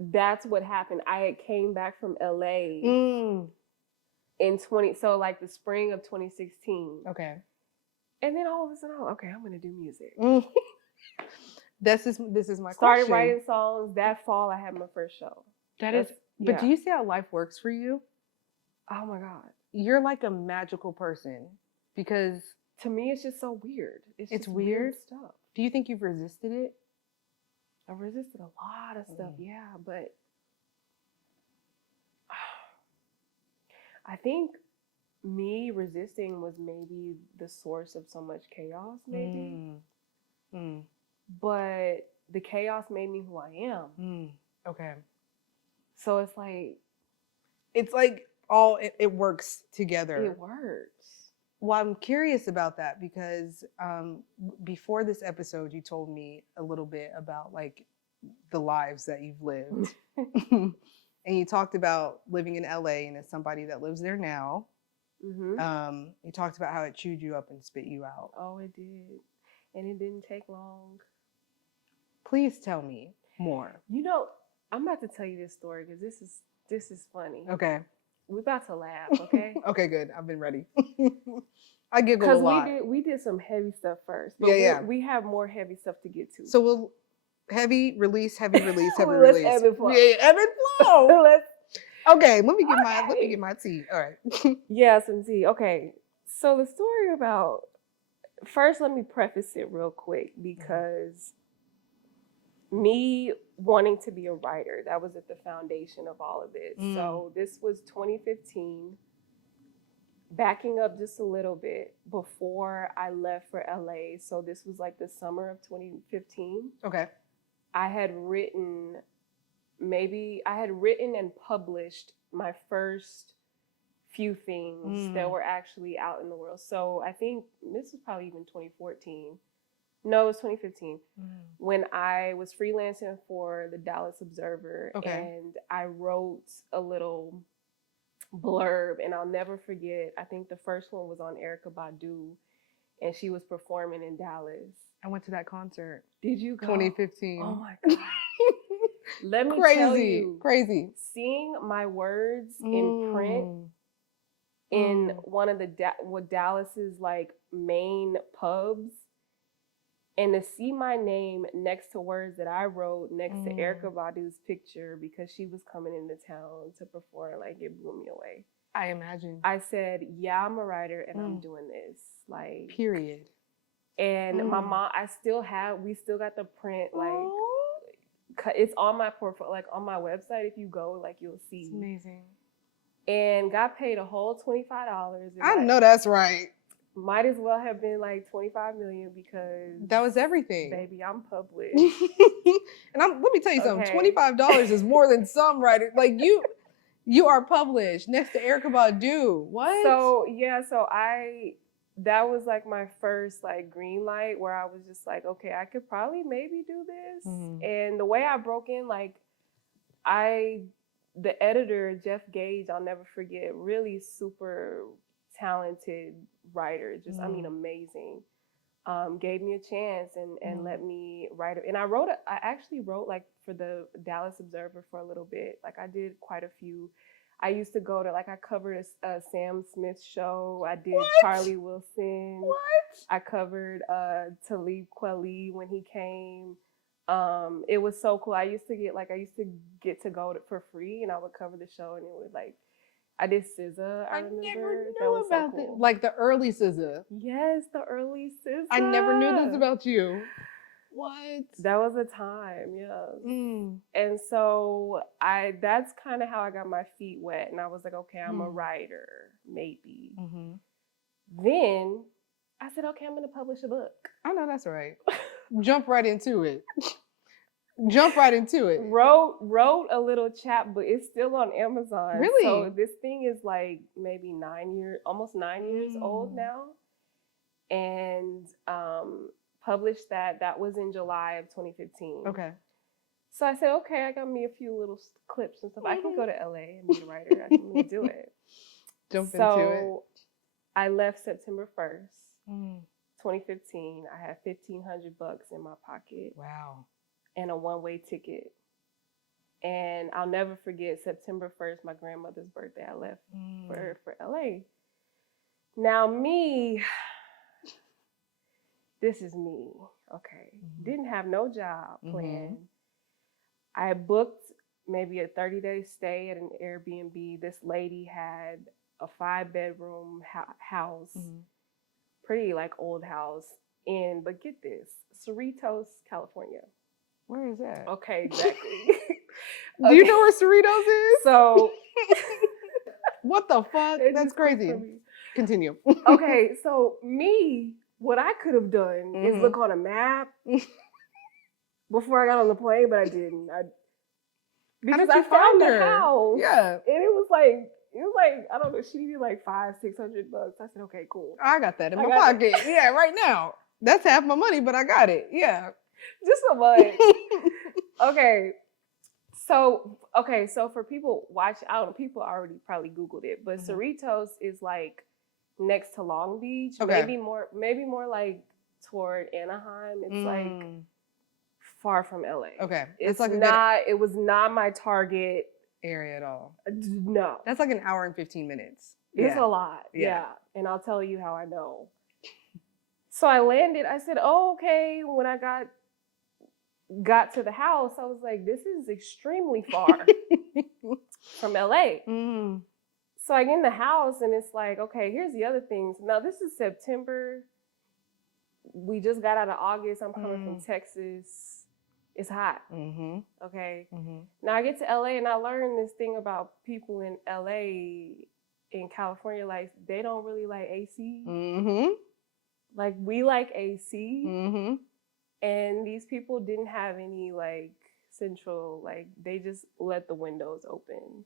that's what happened. I had came back from LA. In so like the spring of 2016. Okay. And then all of a sudden, okay, I'm gonna do music. This is my Started question. writing songs that fall. I had my first show. But do you see how life works for you? Oh my God. You're like a magical person because to me it's just so weird. It's just weird stuff. Do you think you've resisted it? I've resisted a lot of stuff, yeah, but I think me resisting was maybe the source of so much chaos, maybe. But the chaos made me who I am. Okay. So it's like all it works together. It works. Well, I'm curious about that because before this episode, you told me a little bit about like the lives that you've lived. And you talked about living in LA and as somebody that lives there now. You talked about how it chewed you up and spit you out. Oh, it did. And it didn't take long. Please tell me more. You know, I'm about to tell you this story because this is funny. Okay. We're about to laugh, okay? Okay, good. I've been ready. I giggle a lot. Because we did some heavy stuff first. But we have more heavy stuff to get to. So we'll heavy release, heavy release, heavy Let's release. ebb and flow. Yeah, ebb and flow. Okay, let me get my tea. All right. Yeah, some tea. Okay. So the story about first, let me preface it real quick because me wanting to be a writer, that was at the foundation of all of this. So this was 2015. Backing up just a little bit before I left for LA. So this was like the summer of 2015. Okay. I had written and published my first few things that were actually out in the world. So I think this was probably even 2014. No, it was 2015 when I was freelancing for the Dallas Observer. Okay. And I wrote a little blurb, and I'll never forget. I think the first one was on Erykah Badu, and she was performing in Dallas. I went to that concert. Did you go? 2015. Oh my God. Let me tell you. Crazy. Seeing my words in print in one of the Dallas's like main pubs, and to see my name next to words that I wrote next to Erykah Badu's picture because she was coming into town to perform, like it blew me away. I imagine. I said, yeah, I'm a writer and I'm doing this. Like, period. And my mom, we still got the print, like, it's on my portfolio, like on my website. If you go, like, you'll see. It's amazing. And got paid a whole $25. I know that's right. Might as well have been like 25 million because that was everything. Baby, I'm published. And let me tell you something. $25 is more than some writers. Like you are published next to Erykah Badu. What? So that was like my first like green light where I was just like, okay, I could probably maybe do this. And the way I broke in, like the editor, Jeff Gage, I'll never forget, really super talented writer, just I mean amazing. Gave me a chance and let me write it. And I actually wrote like for the Dallas Observer for a little bit. Like I did quite a few. I used to go to I covered a Sam Smith show. I did Charlie Wilson. What? I covered Talib Kweli when he came. It was so cool. I used to get to go for free, and I would cover the show, and it would I did SZA. I remember never that knew was about so cool. that. Like the early SZA. Yes, the early SZA. I never knew this about you. What? That was a time, yeah. Mm. And so that's kind of how I got my feet wet, and I was like, okay, I'm a writer, maybe. Mm-hmm. Then I said, okay, I'm gonna publish a book. I know that's right. Jump right into it. Jump right into it. Wrote a little chapbook. It's still on Amazon. Really? So this thing is like maybe almost 9 years old now. And published that. That was in July of 2015. Okay. So I said, okay, I got me a few little clips and stuff. I can go to LA and be a writer. I can do it. Jump into it. So I left September 1st, 2015. I had $1,500 in my pocket. Wow. And a one-way ticket. And I'll never forget September 1st, my grandmother's birthday. I left for LA. Now this is me, okay? Didn't have no job planned. I booked maybe a 30-day stay at an Airbnb. This lady had a 5-bedroom house, pretty old house but get this, Cerritos, California. Where is that? Okay, exactly. Do you know where Cerritos is? So, what the fuck? It's That's just quick crazy. for me. Continue. Okay, so what I could have done is look on a map before I got on the plane, but I didn't. Because I found the house. Yeah. And it was like, I don't know, she needed like $500-600. I said, okay, cool. I got that in my pocket. Yeah, right now. That's half my money, but I got it. Yeah. Just so much. Okay. So for people I don't know, people already probably Googled it, but Cerritos is like next to Long Beach. Okay. Maybe more like toward Anaheim. It's like far from LA. Okay. It's like it was not my target area at all. No. That's like an hour and 15 minutes. It's a lot. Yeah. And I'll tell you how I know. So I landed, I said, oh, okay. When I got to the house, I was like, this is extremely far from LA. So I get in the house and it's like, okay, here's the other things. Now this is September. We just got out of August. I'm coming from Texas. It's hot. Okay. Now I get to LA and I learned this thing about people in LA, in California, like they don't really like AC. Like we like AC. And these people didn't have any central, they just let the windows open.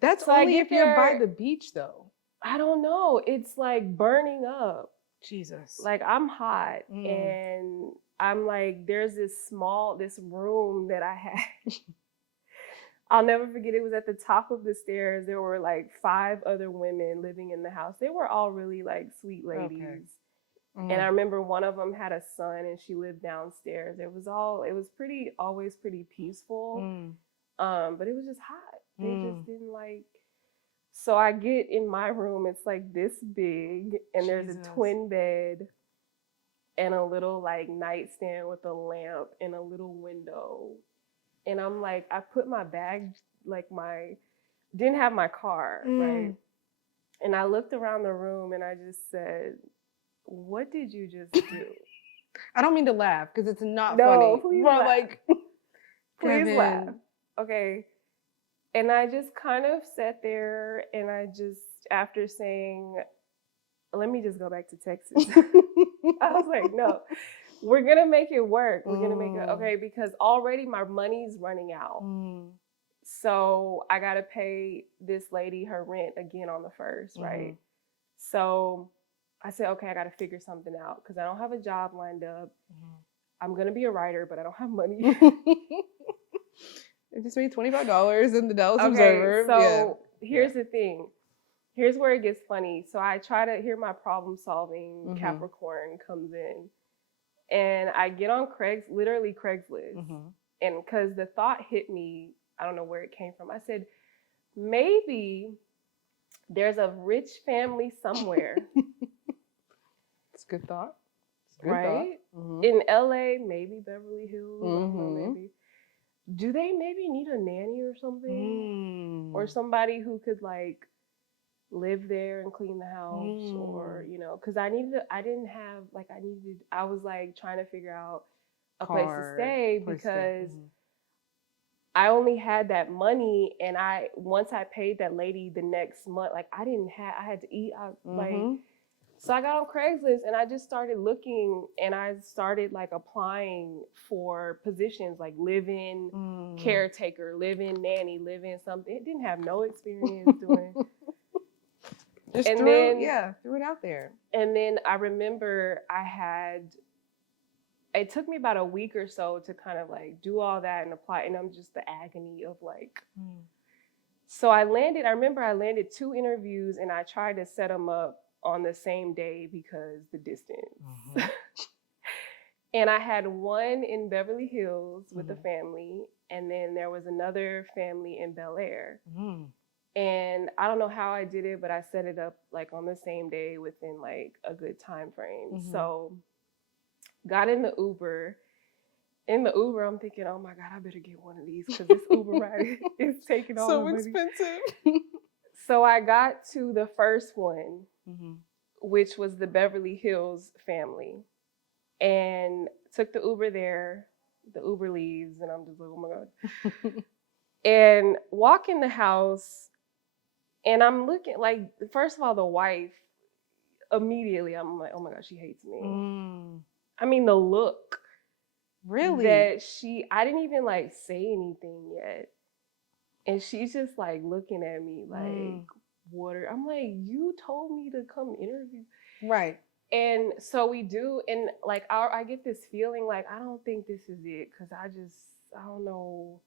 That's so only if you're by the beach though. I don't know. It's like burning up. Jesus. Like I'm hot and I'm like, there's this room that I had. I'll never forget, it was at the top of the stairs. There were 5 other women living in the house. They were all really sweet ladies. Okay. And I remember one of them had a son and she lived downstairs. It was always pretty peaceful. But it was just hot. They just didn't so I get in my room, it's this big and there's a twin bed and a little nightstand with a lamp and a little window. And I'm like, I put my bag, didn't have my car, right? And I looked around the room and I just said, what did you just do? I don't mean to laugh because it's not funny. Please but laugh. Please laugh. Okay. And I just kind of sat there and I just, after saying, let me just go back to Texas. I was like, no, we're going to make it work. We're going to make it, okay, because already my money's running out. So I got to pay this lady her rent again on the 1st, right? So I said, okay, I got to figure something out because I don't have a job lined up. I'm going to be a writer, but I don't have money. It just made $25 in the Dallas Observer. So here's the thing. here's where it gets funny. So I try to hear my problem solving Mhm. Capricorn comes in, and I get on literally Craigslist, Mhm. and because the thought hit me, I don't know where it came from. I said, maybe there's a rich family somewhere, It's a good thought. It's a good right? thought. Mhm. In LA, maybe Beverly Hills, I don't know, Mhm. maybe. Do they maybe need a nanny or something? Or Mm. somebody who could like live there and clean the house, or because I was like trying to figure out a place to stay because Mhm. I only had that money, and once I paid that lady the next month, like I had to eat. Mhm. So I got on Craigslist and I just started looking, and I started like applying for positions like live-in caretaker, live-in nanny, live-in something. It didn't have no experience doing. Just And threw then it out there. And then I remember it took me about a week or so to kind of like do all that and apply. And I'm just the agony of like, so I remember I landed 2 interviews, and I tried to set them up on the same day because the distance. Mhm. And I had one in Beverly Hills with the family, and then there was another family in Bel Air. Mhm. And I don't know how I did it, but I set it up like on the same day within like a good time frame. Mhm. So got in the Uber. In the Uber, I'm thinking, oh my God, I better get one of these because this Uber ride is taking all the So money. expensive. So I got to the first one, Mhm. which was the Beverly Hills family, and took the Uber there. The Uber leaves, and I'm just like, oh my God. And walk in the house, and I'm looking like, first of all, the wife, immediately I'm like, oh my God, she hates me. I mean, the look. Really? That I didn't even like say anything yet. And she's just like looking at me like, water. I'm like, you told me to come interview. Right. And so we do. And like, I get this feeling like, I don't think this is it. Cause I don't know.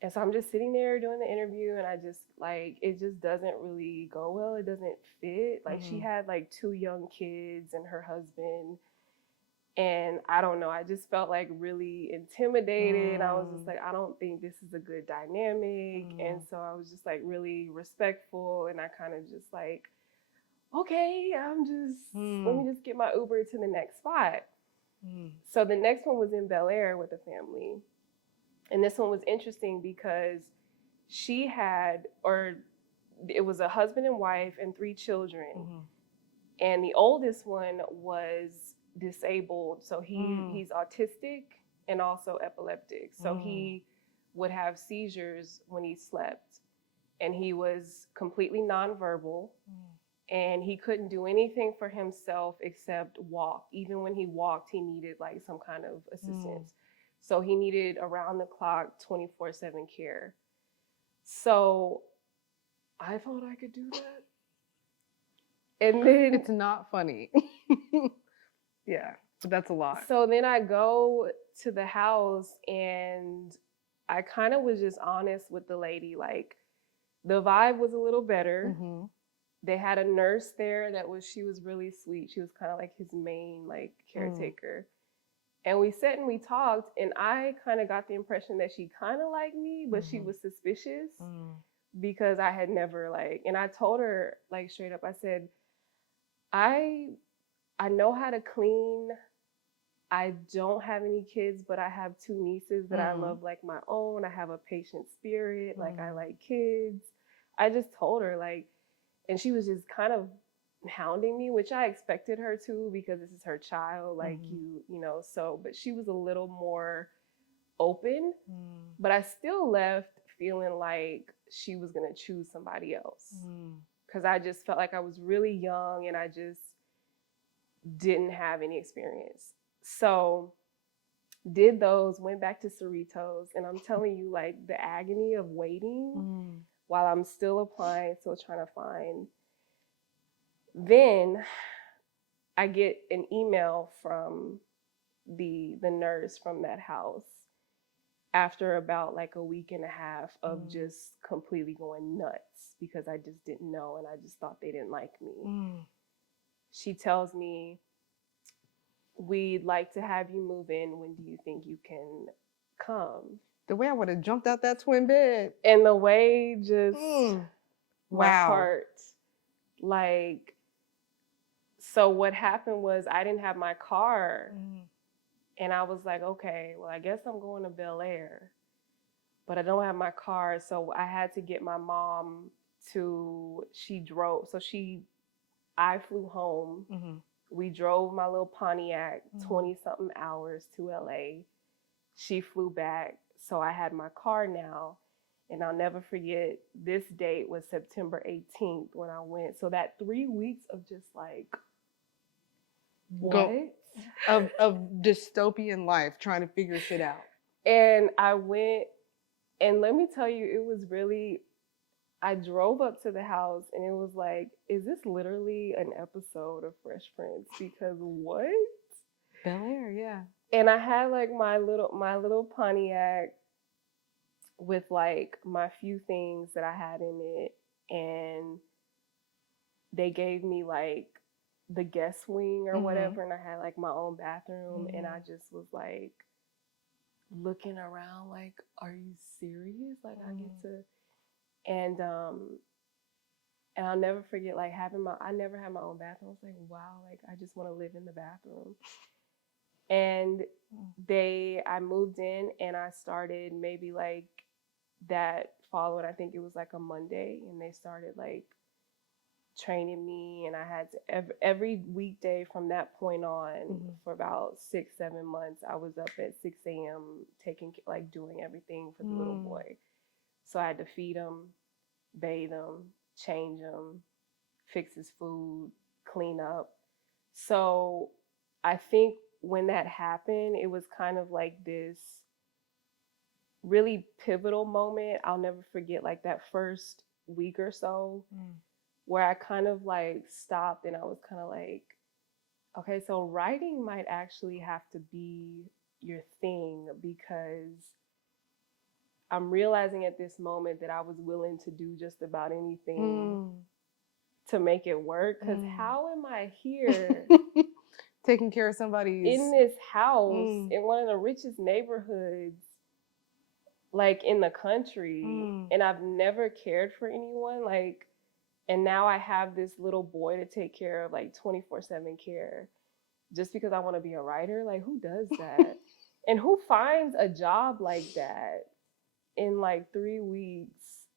And so I'm just sitting there doing the interview, and I just like, it just doesn't really go well. It doesn't fit. Like she had like 2 young kids and her husband. And I don't know, I just felt like really intimidated. I was just like, I don't think this is a good dynamic. And so I was just like really respectful. And I kind of just like, okay, let me just get my Uber to the next spot. So the next one was in Bel Air with a family. And this one was interesting because it was a husband and wife and 3 children. And the oldest one was disabled. So he's autistic and also epileptic. So he would have seizures when he slept. And he was completely nonverbal. And he couldn't do anything for himself except walk. Even when he walked, he needed like some kind of assistance. So he needed around the clock 24/7 care. So I thought I could do that. And then it's not funny. Yeah, but that's a lot. So then I go to the house, and I kind of was just honest with the lady. Like, the vibe was a little better. They had a nurse there she was really sweet. She was kind of like his main like caretaker. And we sat and we talked, and I kind of got the impression that she kind of liked me, but she was suspicious because I had never and I told her like straight up, I said, I know how to clean. I don't have any kids, but I have 2 nieces that I love like my own. I have a patient spirit. Like, I like kids. I just told her and she was just kind of hounding me, which I expected her to because this is her child. Like, but she was a little more open, but I still left feeling like she was going to choose somebody else. Because I just felt like I was really young and I just didn't have any experience. So did those, went back to Cerritos, and I'm telling you, like, the agony of waiting while I'm still applying, still trying to find. Then I get an email from the nurse from that house, after about like a week and a half of just completely going nuts because I just didn't know and I just thought they didn't like me. She tells me, we'd like to have you move in. When do you think you can come? The way I would have jumped out that twin bed. And the way just my Wow. heart, like, so what happened was I didn't have my car. And I was like, okay, well, I guess I'm going to Bel Air, but I don't have my car. So I had to get my mom she drove. So I flew home. We drove my little Pontiac 20 something hours to LA. She flew back. So I had my car now. And I'll never forget, this date was September 18th when I went. So that 3 weeks of just like, what? Of dystopian life, trying to figure shit out. And I went, and let me tell you, it was really, I drove up to the house and it was like, is this literally an episode of Fresh Prince? Because what? Bel Air, yeah. And I had like my little Pontiac with like my few things that I had in it, and they gave me like the guest wing or whatever, and I had like my own bathroom, and I just was like looking around like, are you serious? Like I get to, and I'll never forget like I never had my own bathroom. I was like, wow, like I just want to live in the bathroom. And I moved in and I started maybe like that followed, I think it was like a Monday, and they started like training me, and I had to every weekday from that point on for about 6-7 months, I was up at 6 a.m. doing everything for the little boy. So I had to feed him, bathe him, change him, fix his food, clean up. So I think when that happened, it was kind of like this really pivotal moment. I'll never forget like that first week or so where I kind of like stopped and I was kind of like, okay, so writing might actually have to be your thing, because I'm realizing at this moment that I was willing to do just about anything to make it work. Because how am I here taking care of somebody's in this house in one of the richest neighborhoods like in the country, and I've never cared for anyone, like, and now I have this little boy to take care of, like 24/7 care, just because I want to be a writer? Like, who does that? And who finds a job like that in like 3 weeks?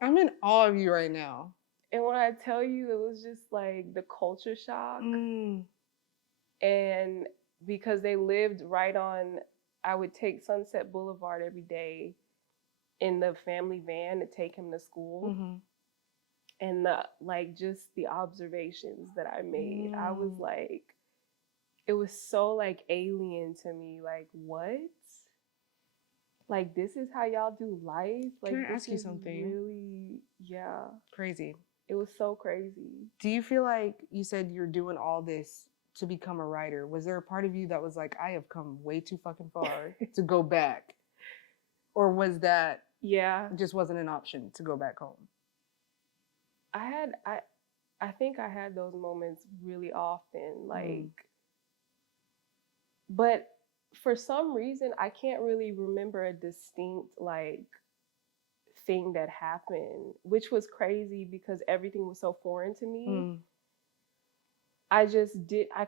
I'm in awe of you right now. And when I tell you, it was just like the culture shock. And because they lived right on, I would take Sunset Boulevard every day in the family van to take him to school. And just the observations that I made, I was like, it was so like alien to me. Like, what? Like, this is how y'all do life? Like, can I ask you something? Really, yeah. Crazy. It was so crazy. Do you feel like, you said you're doing all this to become a writer? Was there a part of you that was like, I have come way too fucking far to go back? Or was that just wasn't an option to go back home? I think I had those moments really often, like, but for some reason I can't really remember a distinct like thing that happened, which was crazy because everything was so foreign to me. I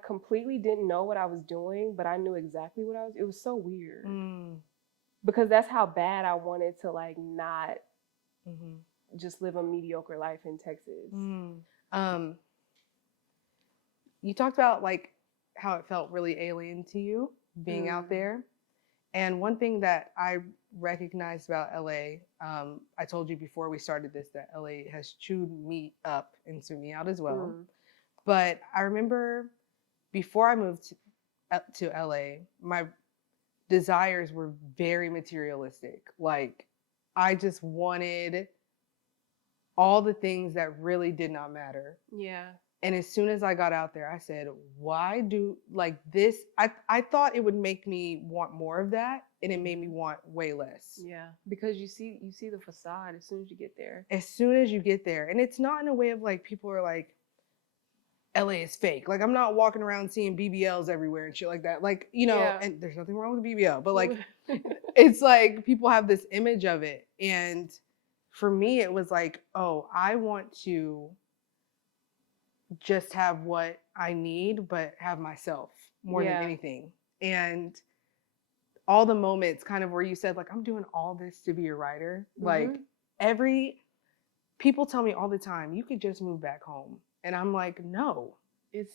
completely didn't know what I was doing, but I knew exactly it was so weird. Because that's how bad I wanted to like not just live a mediocre life in Texas. You talked about like how it felt really alien to you being out there. And one thing that I recognized about LA, I told you before we started this that LA has chewed me up and threw me out as well. But I remember before I moved to LA, my desires were very materialistic. Like, I just wanted all the things that really did not matter. Yeah. And as soon as I got out there, I said, why do like this? I thought it would make me want more of that, and it made me want way less. Yeah, because you see the facade as soon as you get there. As soon as you get there. And it's not in a way of like people are like, LA is fake. Like I'm not walking around seeing BBLs everywhere and shit like that. Like, you know, Yeah. and there's nothing wrong with BBL, but like it's like people have this image of it. And for me, it was like, oh, I want to just have what I need, but have myself more than anything. And all the moments kind of where you said, like, I'm doing all this to be a writer. Like people tell me all the time, you could just move back home. And I'm like, no. It's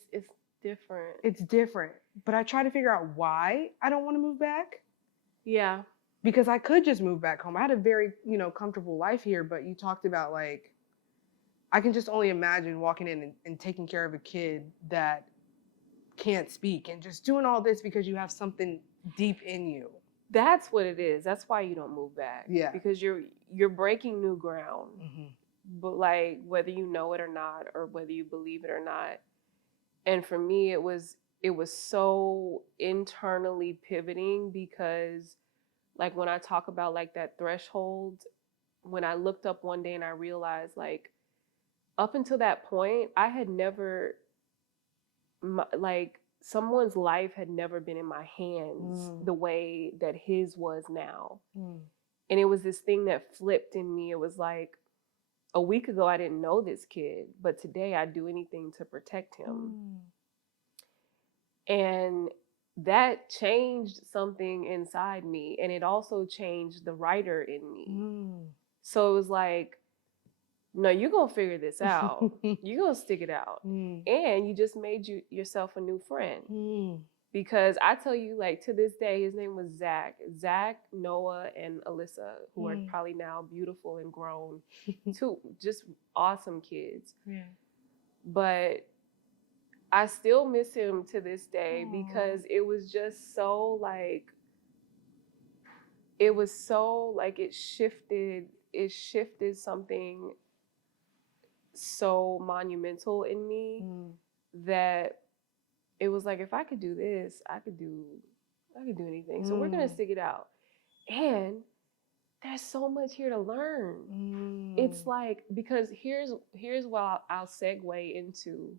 different. It's different. But I try to figure out why I don't want to move back. Yeah. Because I could just move back home. I had a very, comfortable life here, but you talked about like, I can just only imagine walking in and taking care of a kid that can't speak and just doing all this because you have something deep in you. That's what it is. That's why you don't move back. Yeah. Because you're breaking new ground. But like whether you know it or not, or whether you believe it or not. And for me, it was so internally pivoting because like when I talk about like that threshold, when I looked up one day and I realized like up until that point, I had never, like someone's life had never been in my hands the way that his was now. And it was this thing that flipped in me. It was like, a week ago, I didn't know this kid, but today I'd do anything to protect him. And that changed something inside me. And it also changed the writer in me. So it was like, no, you're going to figure this out. You're going to stick it out. And you just made yourself a new friend. Because I tell you, like, to this day, his name was Zach. Zach, Noah, and Alyssa, who are probably now beautiful and grown. Two just awesome kids. Yeah. But I still miss him to this day because it was just so, like, it shifted something so monumental in me that it was like, if I could do this, I could do anything. So we're gonna stick it out. And there's so much here to learn. It's like, because here's what I'll segue into.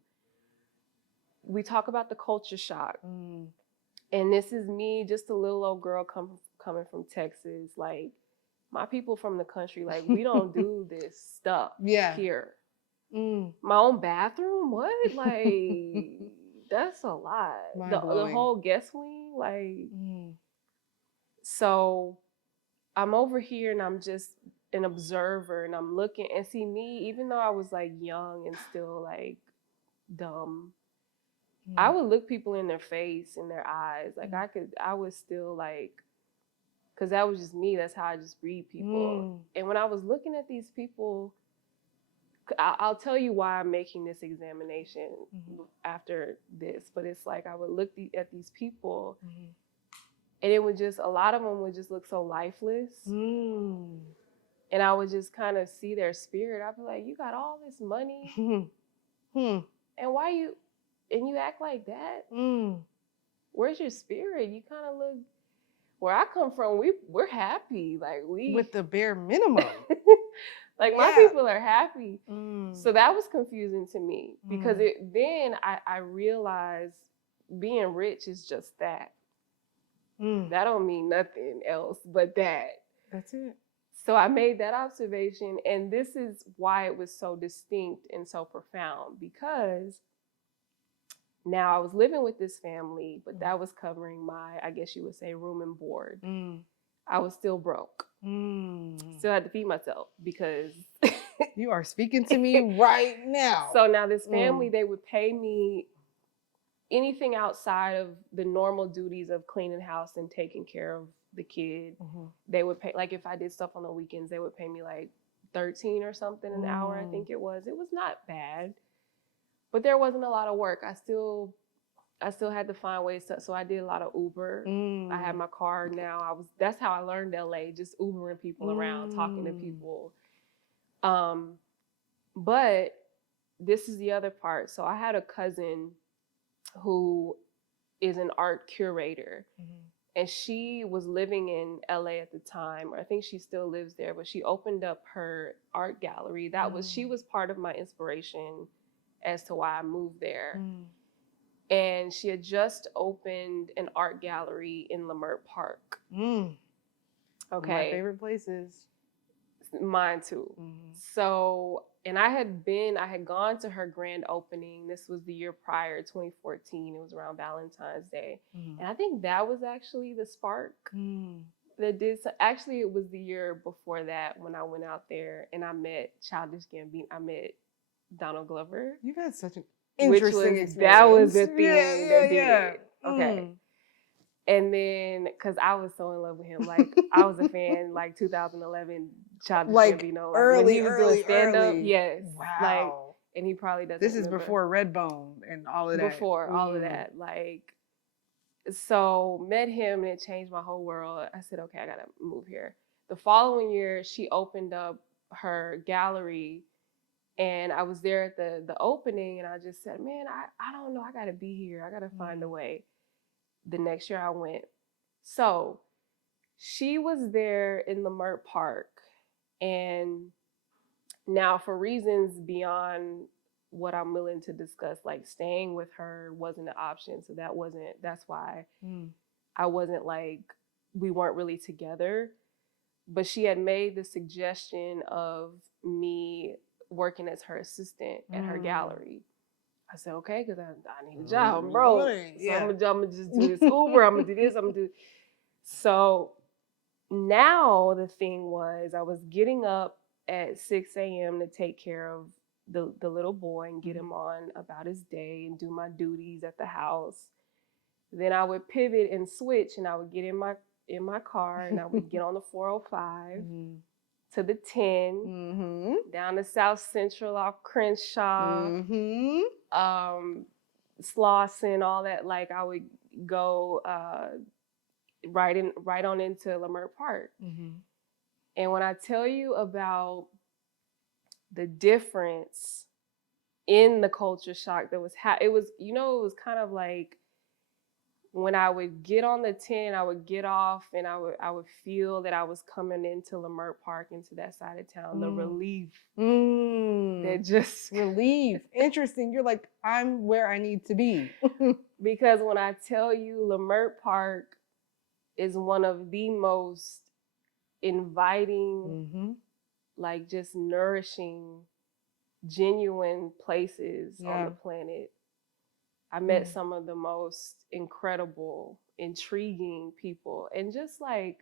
We talk about the culture shock. And this is me, just a little old girl coming from Texas. Like, my people from the country, like, we don't do this stuff here. My own bathroom? What? Like, that's a lot. The whole guest wing, like. So I'm over here and I'm just an observer and I'm looking and see me, even though I was like young and still like dumb, I would look people in their face, in their eyes. Like I was still like, because that was just me. That's how I just read people. And when I was looking at these people, I'll tell you why I'm making this examination after this, but it's like I would look at these people and it would just, a lot of them would just look so lifeless. And I would just kind of see their spirit. I'd be like, you got all this money and you act like that? Where's your spirit? You kind of look, where I come from, we're happy. Like with the bare minimum. Like my people are happy. So that was confusing to me because then I realized being rich is just that. That don't mean nothing else but that. That's it. So I made that observation, and this is why it was so distinct and so profound, because now I was living with this family, but that was covering my, I guess you would say, room and board. I was still broke. Still had to feed myself because you are speaking to me right now. So now this family, they would pay me anything outside of the normal duties of cleaning house and taking care of the kid. They would pay, like if I did stuff on the weekends, they would pay me like $13 or something an hour, I think it was. It was not bad, but there wasn't a lot of work. I still had to find ways to, so I did a lot of Uber. I had my car now. That's how I learned LA, just Ubering people around, talking to people. But this is the other part. So I had a cousin who is an art curator. And she was living in LA at the time, or I think she still lives there, but she opened up her art gallery. She was part of my inspiration as to why I moved there. And she had just opened an art gallery in Leimert Park. Okay. My favorite places. Mine too. So, and I had gone to her grand opening. This was the year prior, 2014. It was around Valentine's Day. And I think that was actually the spark that did. So actually, it was the year before that when I went out there and I met Childish Gambino. I met Donald Glover. You've had such an interesting experience. That was the thing that did yeah. it. Okay. And then, because I was so in love with him, like I was a fan, like 2011, Childish Gambino, like early, when he was doing stand-up. early. Yes. Wow. Like, and he probably doesn't. This is remember. before Redbone and all of that. Before all of that, like, so met him and it changed my whole world. I said, okay, I gotta move here. The following year, she opened up her gallery, and I was there at the opening, and I just said, man, I don't know, I gotta be here. I gotta find a way. The next year I went. So she was there in Leimert Park. And now for reasons beyond what I'm willing to discuss, like staying with her wasn't an option. So that's why I wasn't like, we weren't really together. But she had made the suggestion of me working as her assistant at her gallery. I said, okay, because I need a job, bro. So I'm gonna just do this Uber. I'm gonna do this. I'm gonna do. So now the thing was, I was getting up at 6 a.m. to take care of the little boy and get him on about his day and do my duties at the house. Then I would pivot and switch, and I would get in my car and I would get on the 405 to the 10 down to South Central off Crenshaw. Slauson, all that. Like I would go right on into Leimert Park. And when I tell you about the difference in the culture shock that was it was kind of like when I would get on the 10, I would get off and I would feel that I was coming into Leimert Park, into that side of town, the relief. That just relief. Interesting. You're like, I'm where I need to be. Because when I tell you Leimert Park is one of the most inviting, like just nourishing, genuine places on the planet. I met some of the most incredible, intriguing people. And just like,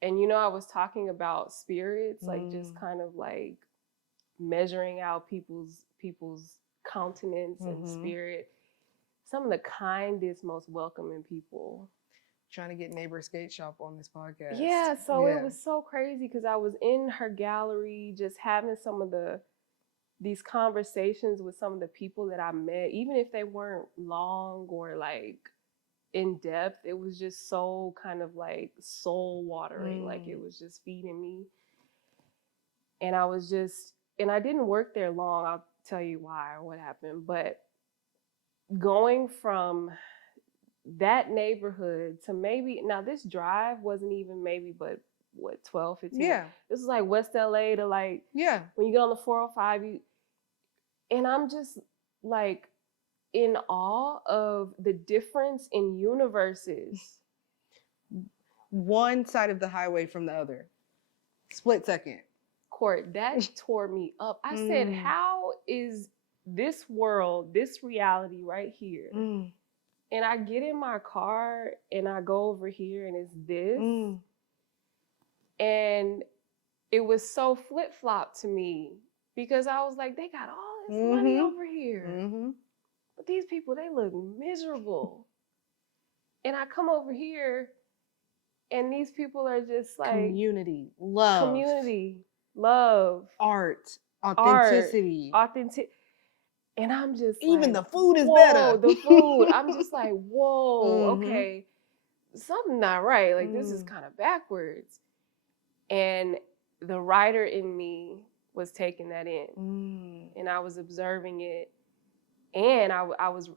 and I was talking about spirits, like just kind of like measuring out people's countenance and spirit. Some of the kindest, most welcoming people. Trying to get Neighbor Skate Shop on this podcast. Yeah, so it was so crazy because I was in her gallery just having some of these conversations with some of the people that I met, even if they weren't long or like in depth, it was just so kind of like soul watering. Like it was just feeding me. And I didn't work there long. I'll tell you why or what happened. But going from that neighborhood to now this drive wasn't even but 12, 15. Yeah. This is like West LA to like, when you get on the 405, and I'm just like in awe of the difference in universes. One side of the highway from the other. Split second. Court, that tore me up. I said, how is this world, this reality right here? And I get in my car and I go over here and it's this. And it was so flip-flop to me because I was like, they got all this money over here. But these people, they look miserable. And I come over here and these people are just like... Community, love. Art, authenticity. And I'm just even like, the food is better. The food. I'm just like, whoa, okay. Something not right. Like, this is kind of backwards. And the writer in me was taking that in, and I was observing it, and I was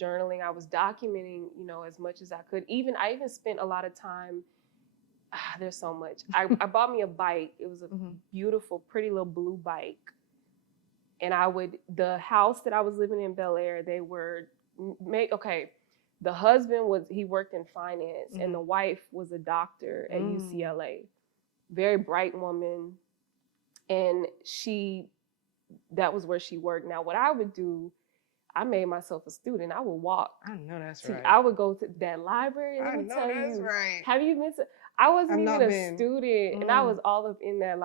journaling, I was documenting, you know, as much as I could. I even spent a lot of time. There's so much. I bought me a bike. It was a beautiful, pretty little blue bike, and the house that I was living in, Bel Air, they were the husband he worked in finance, and the wife was a doctor at UCLA, very bright woman, and that was where she worked. Now, what I would do, I made myself a student. I would walk. I know that's right. I would go to that library. I know that's right. Have you been to? I wasn't even a student, and I was all up in that.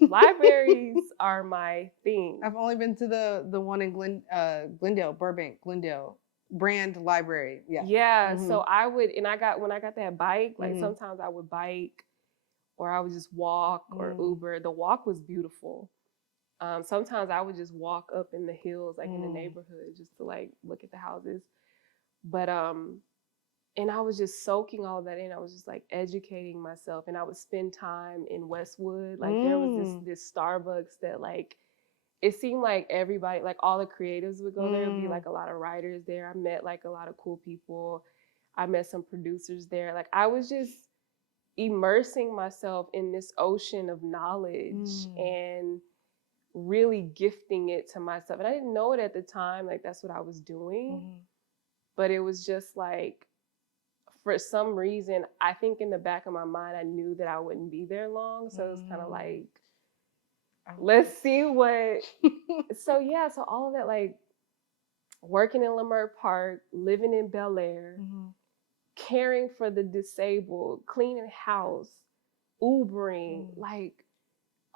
Libraries are my thing. I've only been to the one in Glendale, Burbank, Glendale Brand Library. Yeah. Yeah. So I would, and when I got that bike, like sometimes I would bike, or I would just walk or Uber. The walk was beautiful. Sometimes I would just walk up in the hills, like in the neighborhood, just to like look at the houses. But and I was just soaking all that in. I was just like educating myself, and I would spend time in Westwood. Like there was this Starbucks that like, it seemed like everybody, like all the creatives would go there. There'd be like a lot of writers there. I met like a lot of cool people. I met some producers there. Like I was just immersing myself in this ocean of knowledge and really gifting it to myself. And I didn't know it at the time, like that's what I was doing. But it was just like, for some reason, I think in the back of my mind, I knew that I wouldn't be there long. So it was kind of like, let's see what. So all of that, like working in Leimert Park, living in Bel Air, caring for the disabled, cleaning house, Ubering, like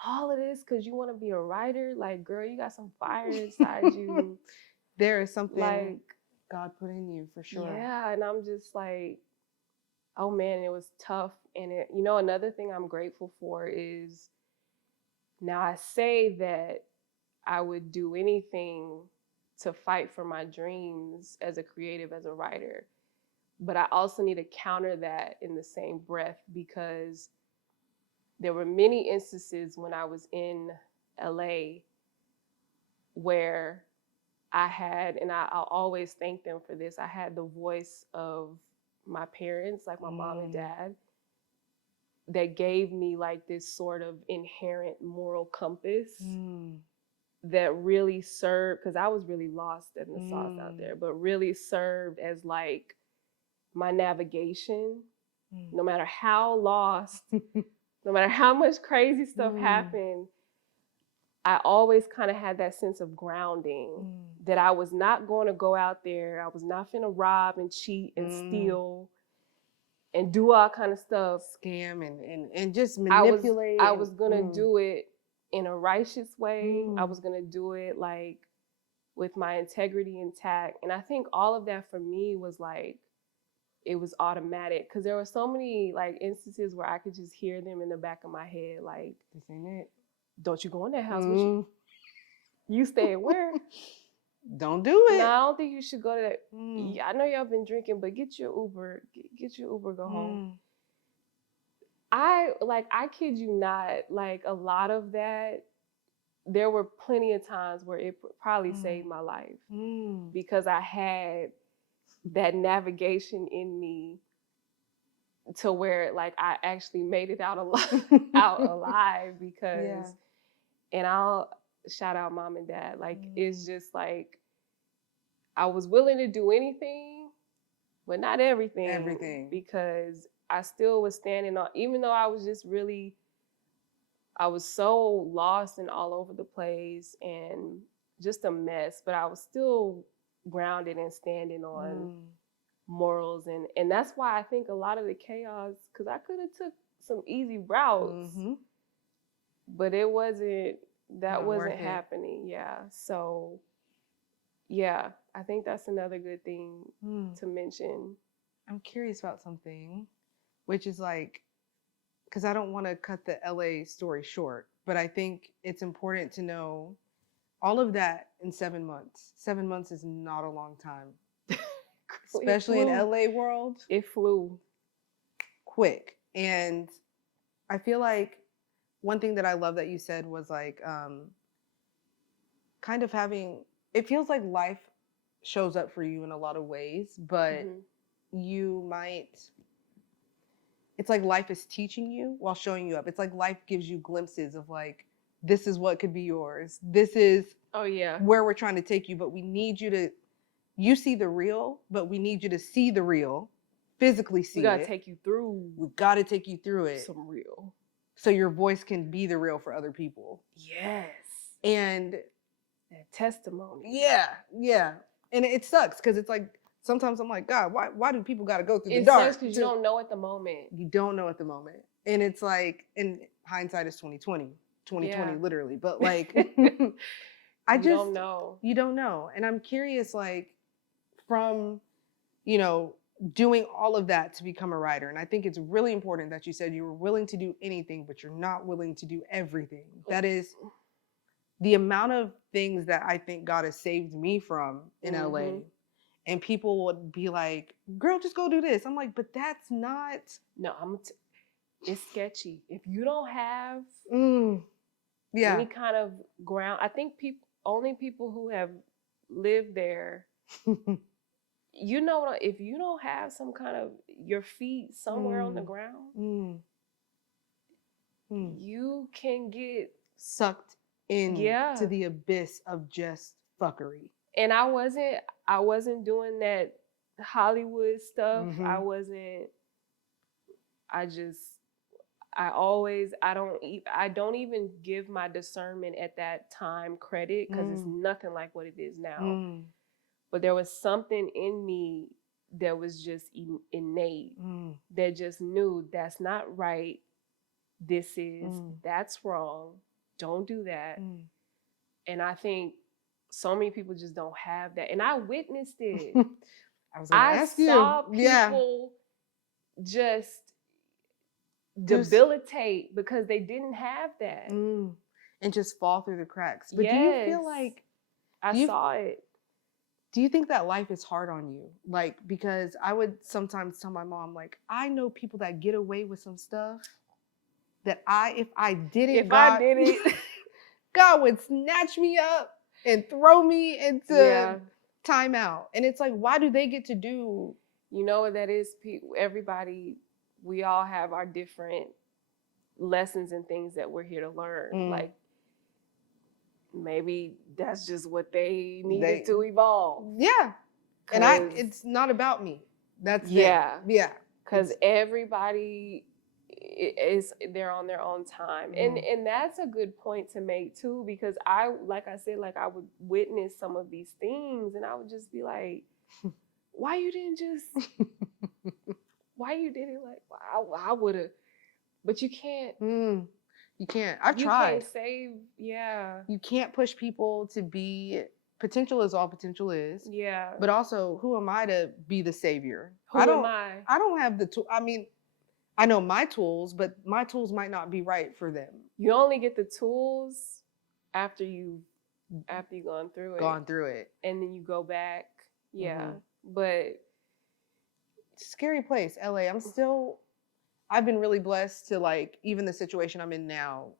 all of this because you want to be a writer. Like, girl, you got some fire inside you. There is something like God put in you for sure. Yeah, and I'm just like, oh man, it was tough. And you know, another thing I'm grateful for is, now I say that I would do anything to fight for my dreams as a creative, as a writer. But I also need to counter that in the same breath, because there were many instances when I was in LA where I had, and I'll always thank them for this, I had the voice of my parents, like my mom and dad, that gave me like this sort of inherent moral compass that really served, because I was really lost in the sauce out there, but really served as like my navigation. No matter how lost, no matter how much crazy stuff happened, I always kind of had that sense of grounding, that I was not going to go out there. I was not finna rob and cheat and steal and do all kind of stuff. Scam and just manipulate. I was going to do it in a righteous way. I was going to do it like with my integrity intact. And I think all of that for me was like, it was automatic, because there were so many like instances where I could just hear them in the back of my head, like, this ain't it. Don't you go in that house with you. You stay where? Don't do it. No, I don't think you should go to that. Yeah, I know y'all been drinking, but get your Uber. Get your Uber, go home. I kid you not, like a lot of that, there were plenty of times where it probably saved my life, because I had that navigation in me to where like I actually made it out alive, because and I'll shout out mom and dad, like it's just like I was willing to do anything, but not everything, because I still was standing on, even though I was just really, I was so lost and all over the place and just a mess, but I was still grounded and standing on morals, and that's why I think a lot of the chaos, because I could have took some easy routes, but it wasn't happening. Yeah. So yeah, I think that's another good thing to mention. I'm curious about something, which is like, because I don't want to cut the LA story short, but I think it's important to know all of that in 7 months. 7 months is not a long time. Especially in LA world. It flew. Quick. And I feel like one thing that I love that you said was like, kind of having, it feels like life shows up for you in a lot of ways, but you might, it's like life is teaching you while showing you up. It's like life gives you glimpses of like, this is what could be yours. This is where we're trying to take you, but we need you to, you see the real, but we need you to see the real, physically see it. We gotta take you through. We gotta take you through it. Some real. So your voice can be the real for other people. Yes. And that testimony. Yeah. And it sucks because it's like, sometimes I'm like, God, why do people gotta go through the It dark? sucks because you don't know at the moment. You don't know at the moment. And it's like, in hindsight is 2020, literally. But like, You don't know. You don't know. And I'm curious, like, from, you know, doing all of that to become a writer. And I think it's really important that you said you were willing to do anything, but you're not willing to do everything. That is the amount of things that I think God has saved me from in LA. And people would be like, girl, just go do this. I'm like, but that's not. No, it's sketchy. If you don't have yeah. any kind of ground, I think only people who have lived there, you know, if you don't have some kind of your feet somewhere on the ground, you can get sucked in to the abyss of just fuckery. And I wasn't doing that Hollywood stuff. I don't even give my discernment at that time credit because it's nothing like what it is now. But there was something in me that was just innate that just knew that's not right. That's wrong. Don't do that. And I think so many people just don't have that. And I witnessed it. I saw people just debilitate because they didn't have that. And just fall through the cracks. But do you feel like I saw it? Do you think that life is hard on you? Like, because I would sometimes tell my mom, like, I know people that get away with some stuff that if I did it, God would snatch me up and throw me into timeout. And it's like, why do they get to do? You know what that is? Everybody, we all have our different lessons and things that we're here to learn. Like, maybe that's just what they needed to evolve. Yeah. And it's not about me. That's Yeah. Yeah. Because everybody they're on their own time. And that's a good point to make too, because I would witness some of these things and I would just be like, why you did it? Like, I would have, but you can't. You can't. I've tried. You can't save, You can't push people to be, potential is all potential is. Yeah. But also, who am I to be the savior? Who am I? I don't have the tool. I mean, I know my tools, but my tools might not be right for them. You only get the tools after you've gone through it. And then you go back. Yeah. But scary place, LA. I've been really blessed to, like, even the situation I'm in now,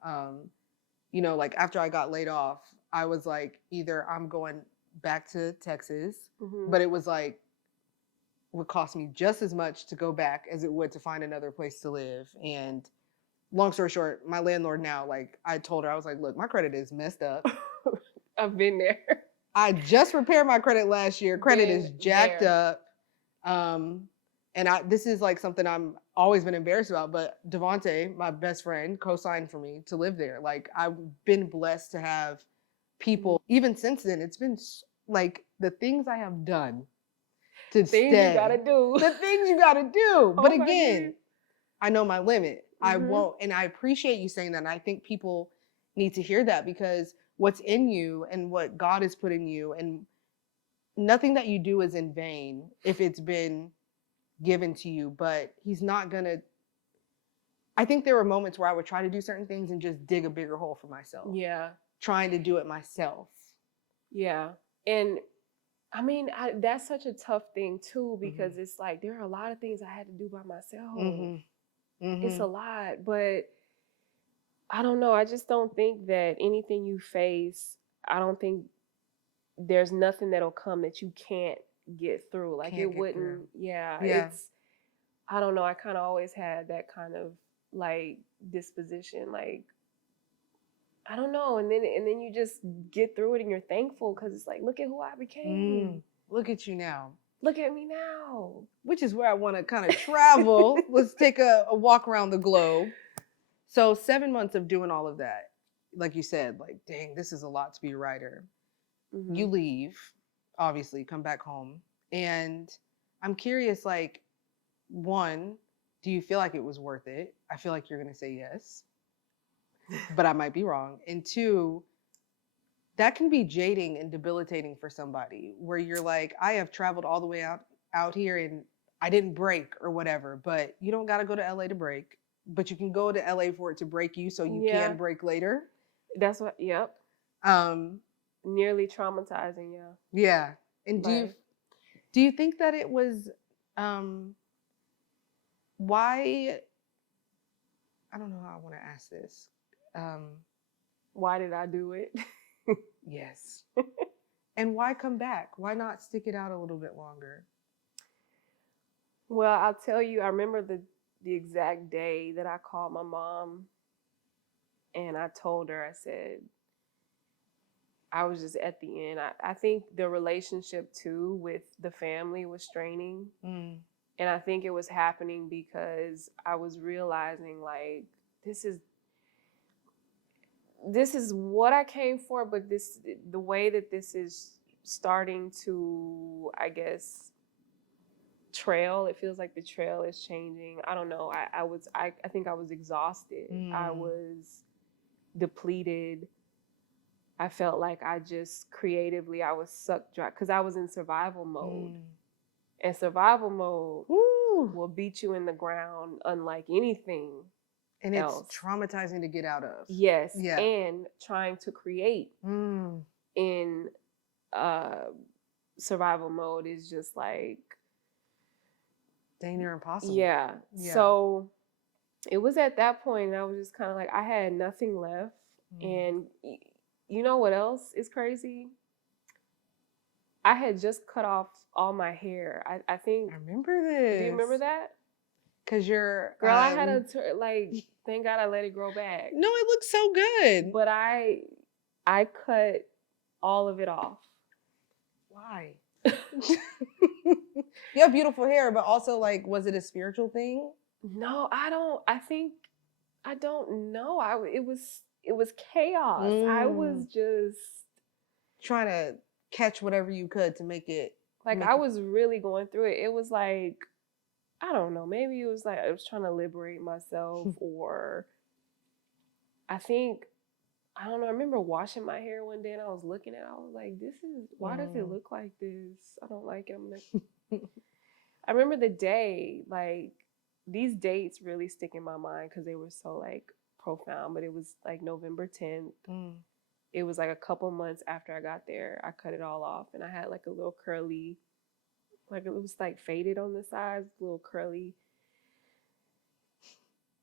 you know, like after I got laid off, I was like, either I'm going back to Texas, but it was like, would cost me just as much to go back as it would to find another place to live. And long story short, my landlord now, like, I told her, I was like, look, my credit is messed up. I've been there. I just repaired my credit last year. Credit is jacked up. And this is like something I'm always been embarrassed about, but Devontae, my best friend, co-signed for me to live there. Like, I've been blessed to have people, even since then, it's been like the things I have done to stay. The things you gotta do. But again, I know my limit. I won't. And I appreciate you saying that. And I think people need to hear that, because what's in you and what God has put in you, and nothing that you do is in vain if it's been given to you, but he's not gonna. I think there were moments where I would try to do certain things and just dig a bigger hole for myself. Yeah. Trying to do it myself. Yeah. And I mean, that's such a tough thing too, because it's like, there are a lot of things I had to do by myself. It's a lot, but I don't know. I just don't think that anything you face, I don't think there's nothing that'll come that you can't get through. Like Can't it get through. wouldn't, yeah, Yeah. I don't know. I kind of always had that kind of like disposition. Like, I don't know. And then you just get through it and you're thankful because it's like, look at who I became. Look at you now. Look at me now. Which is where I want to kind of travel. Let's take a walk around the globe. So 7 months of doing all of that, like you said, like, dang, this is a lot to be a writer. Mhm. You leave, obviously, come back home. And I'm curious, like, one, do you feel like it was worth it? I feel like you're going to say yes, but I might be wrong. And two, that can be jading and debilitating for somebody where you're like, I have traveled all the way out here and I didn't break or whatever, but you don't got to go to LA to break, but you can go to LA for it to break you so you Yeah. can break later. That's what, yep. Um, Nearly traumatizing, yeah. yeah. And Like, do you think that it was why, I don't know how I want to ask this. why did I do it? Yes. And why come back? Why not stick it out a little bit longer? Well, I'll tell you, I remember the exact day that I called my mom and I told her, I said, I was just at the end. I think the relationship too with the family was straining. And I think it was happening because I was realizing like this is what I came for, but the way that this is starting to, I guess, trail. It feels like the trail is changing. I don't know. I think I was exhausted. I was depleted. I felt like I just creatively I was sucked dry because I was in survival mode. And survival mode will beat you in the ground unlike anything. And else. It's traumatizing to get out of. Yes. Yeah. And trying to create in survival mode is just like dang near impossible. Yeah. So it was at that point I was just kind of like I had nothing left. And you know what else is crazy? I had just cut off all my hair. I think I remember this. Do you remember that? Because you're girl, I had thank God I let it grow back. No, it looks so good. But I cut all of it off. Why? You have beautiful hair, but also like, was it a spiritual thing? No, I don't know. It was chaos. I was just trying to catch whatever you could to make it. Like I was really going through it. It was like, I don't know, maybe it was like I was trying to liberate myself or I don't know, I remember washing my hair one day and I was looking at it, I was like, why does it look like this? I don't like it. I remember the day, like these dates really stick in my mind because they were so like profound, but it was like November 10th. It was like a couple months after I got there. I cut it all off and I had like a little curly, like it was like faded on the sides, a little curly.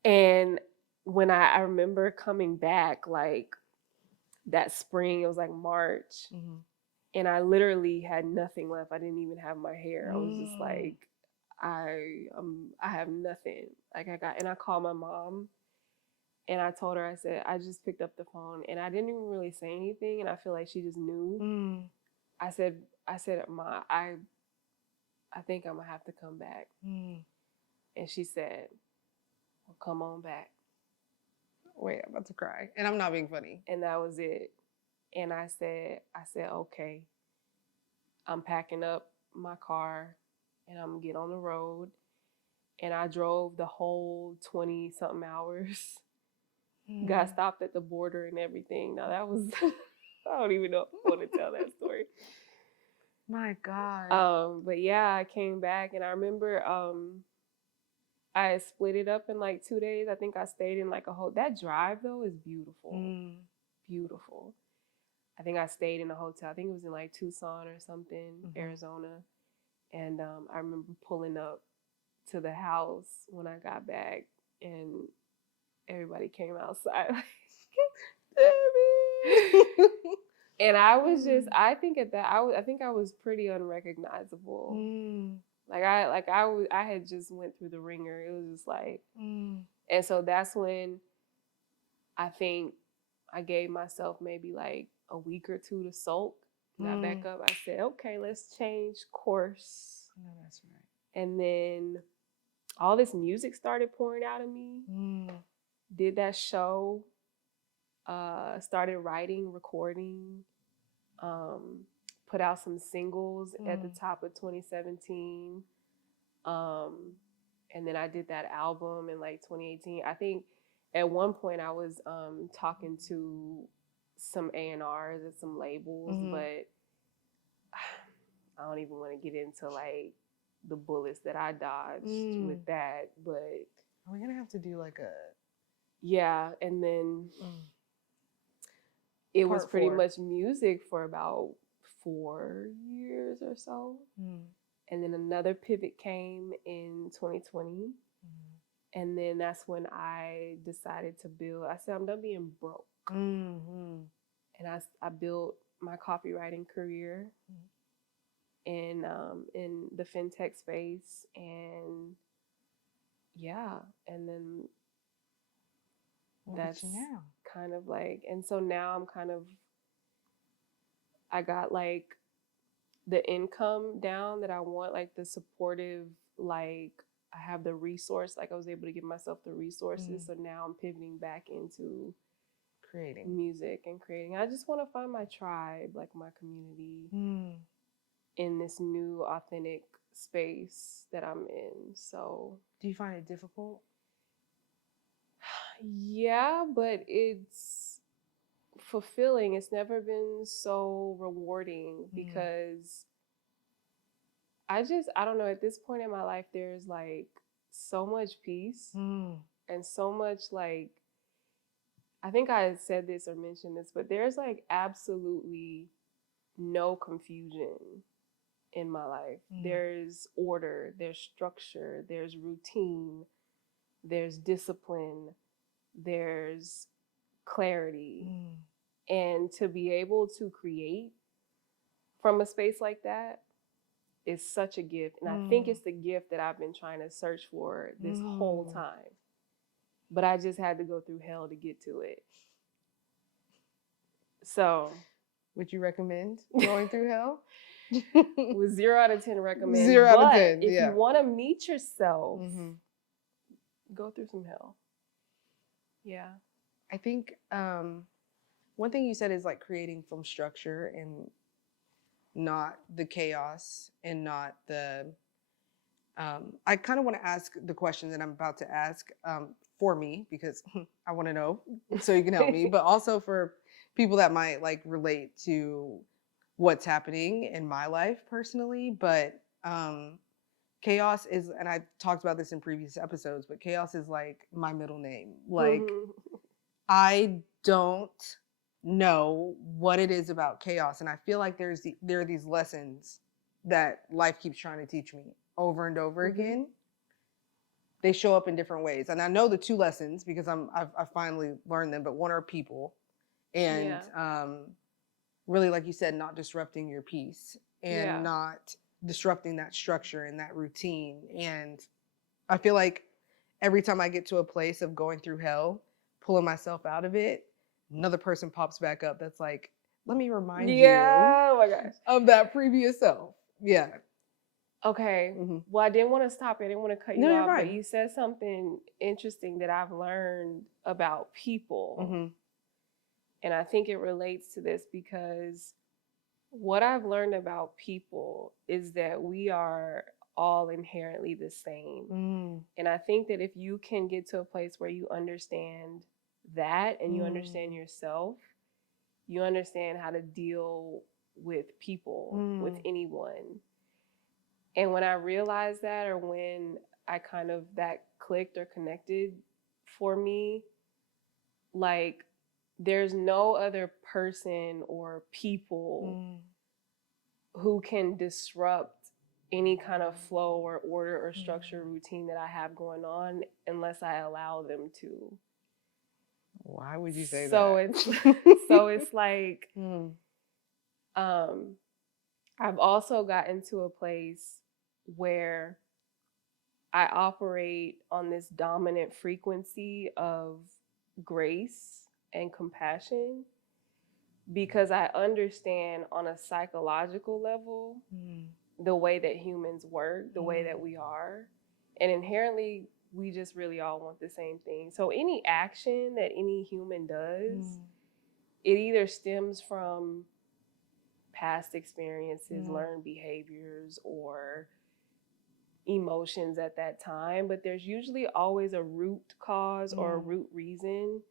And when I remember coming back like that spring, it was like March, and I literally had nothing left. I didn't even have my hair. I was just like, I have nothing. Like I called my mom and I told her, I said, I just picked up the phone and I didn't even really say anything. And I feel like she just knew. I said, Ma, I think I'm gonna have to come back. And she said, well, come on back. Wait, I'm about to cry. And I'm not being funny. And that was it. And I said, okay, I'm packing up my car and I'm gonna get on the road. And I drove the whole 20 something hours. Got stopped at the border and everything. Now that was, I don't even know if I want to tell that story. My God. But yeah, I came back and I remember I had split it up in like 2 days. I think I stayed in like that drive though is beautiful. Beautiful. I think I stayed in a hotel. I think it was in like Tucson or something, Arizona. And I remember pulling up to the house when I got back and everybody came outside. And I was just, I think at that, I think I was pretty unrecognizable. I had just went through the ringer. It was just like, and so that's when I think I gave myself maybe like a week or two to sulk. Got back up. I said, okay, let's change course. No, that's right. And then all this music started pouring out of me. Did that show. Started writing, recording. Put out some singles at the top of 2017. And then I did that album in like 2018. I think at one point I was talking to some A&Rs and some labels, but I don't even want to get into like the bullets that I dodged with that. But we're gonna have to do like a and then it was pretty much music for about 4 years or so. And then another pivot came in 2020. And then that's when I decided to build. I said, I'm done being broke. And I built my copywriting career in the fintech space. And and then that's now kind of like, and so now I'm kind of, I got like the income down that I want, like the supportive, like I have the resource, like I was able to give myself the resources. So now I'm pivoting back into creating music and creating. I just want to find my tribe, like my community in this new authentic space that I'm in. So do you find it difficult? Yeah, but it's fulfilling. It's never been so rewarding because I don't know, at this point in my life, there's like so much peace and so much like, I think I had said this or mentioned this, but there's like absolutely no confusion in my life. There's order, there's structure, there's routine, there's discipline, there's clarity. And to be able to create from a space like that is such a gift. And I think it's the gift that I've been trying to search for this whole time. But I just had to go through hell to get to it. So would you recommend going through hell? With 0 out of 10 recommend. 0 out of 10, if you want to meet yourself, go through some hell. Yeah. I think one thing you said is like creating from structure and not the chaos and not the, I kind of want to ask the question that I'm about to ask for me because I want to know so you can help me, but also for people that might like relate to what's happening in my life personally. But chaos is, and I've talked about this in previous episodes, but chaos is like my middle name. Like I don't know what it is about chaos, and I feel like there are these lessons that life keeps trying to teach me over and over again. They show up in different ways, and I know the 2 lessons because I've finally learned them. But one are people, and really, like you said, not disrupting your peace and not disrupting that structure and that routine. And I feel like every time I get to a place of going through hell, pulling myself out of it, another person pops back up that's like, let me remind you oh my gosh, of that previous self. Yeah. Okay. Well, I didn't want to stop. I didn't want to cut you off, right. but you said something interesting that I've learned about people. And I think it relates to this because what I've learned about people is that we are all inherently the same. And I think that if you can get to a place where you understand that and you understand yourself, you understand how to deal with people, with anyone. And when I realized that, or when I kind of that clicked or connected for me, like there's no other person or people who can disrupt any kind of flow or order or structure routine that I have going on unless I allow them to. Why would you say So that? it's like Mm. I've also gotten to a place where I operate on this dominant frequency of grace and compassion because I understand on a psychological level Mm. the way that humans work, the way that we are. And inherently, we just really all want the same thing. So any action that any human does, it either stems from past experiences, learned behaviors, or emotions at that time. But there's usually always a root cause or a root reason.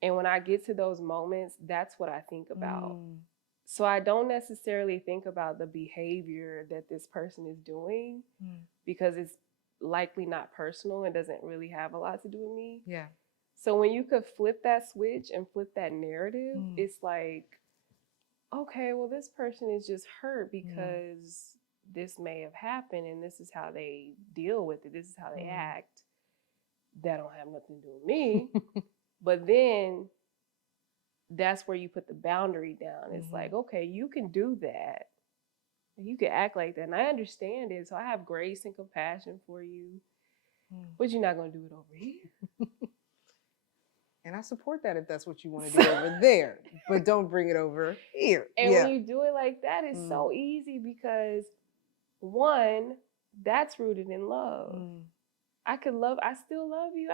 And when I get to those moments, that's what I think about. So I don't necessarily think about the behavior that this person is doing because it's likely not personal and doesn't really have a lot to do with me. Yeah. So when you could flip that switch and flip that narrative, it's like, okay, well, this person is just hurt because this may have happened and this is how they deal with it. This is how they act. That don't have nothing to do with me. But then that's where you put the boundary down. It's like, okay, you can do that. You can act like that. And I understand it. So I have grace and compassion for you. But you're not going to do it over here. And I support that if that's what you want to do over there. But don't bring it over here. And when you do it like that, it's so easy because, one, that's rooted in love. I still love you.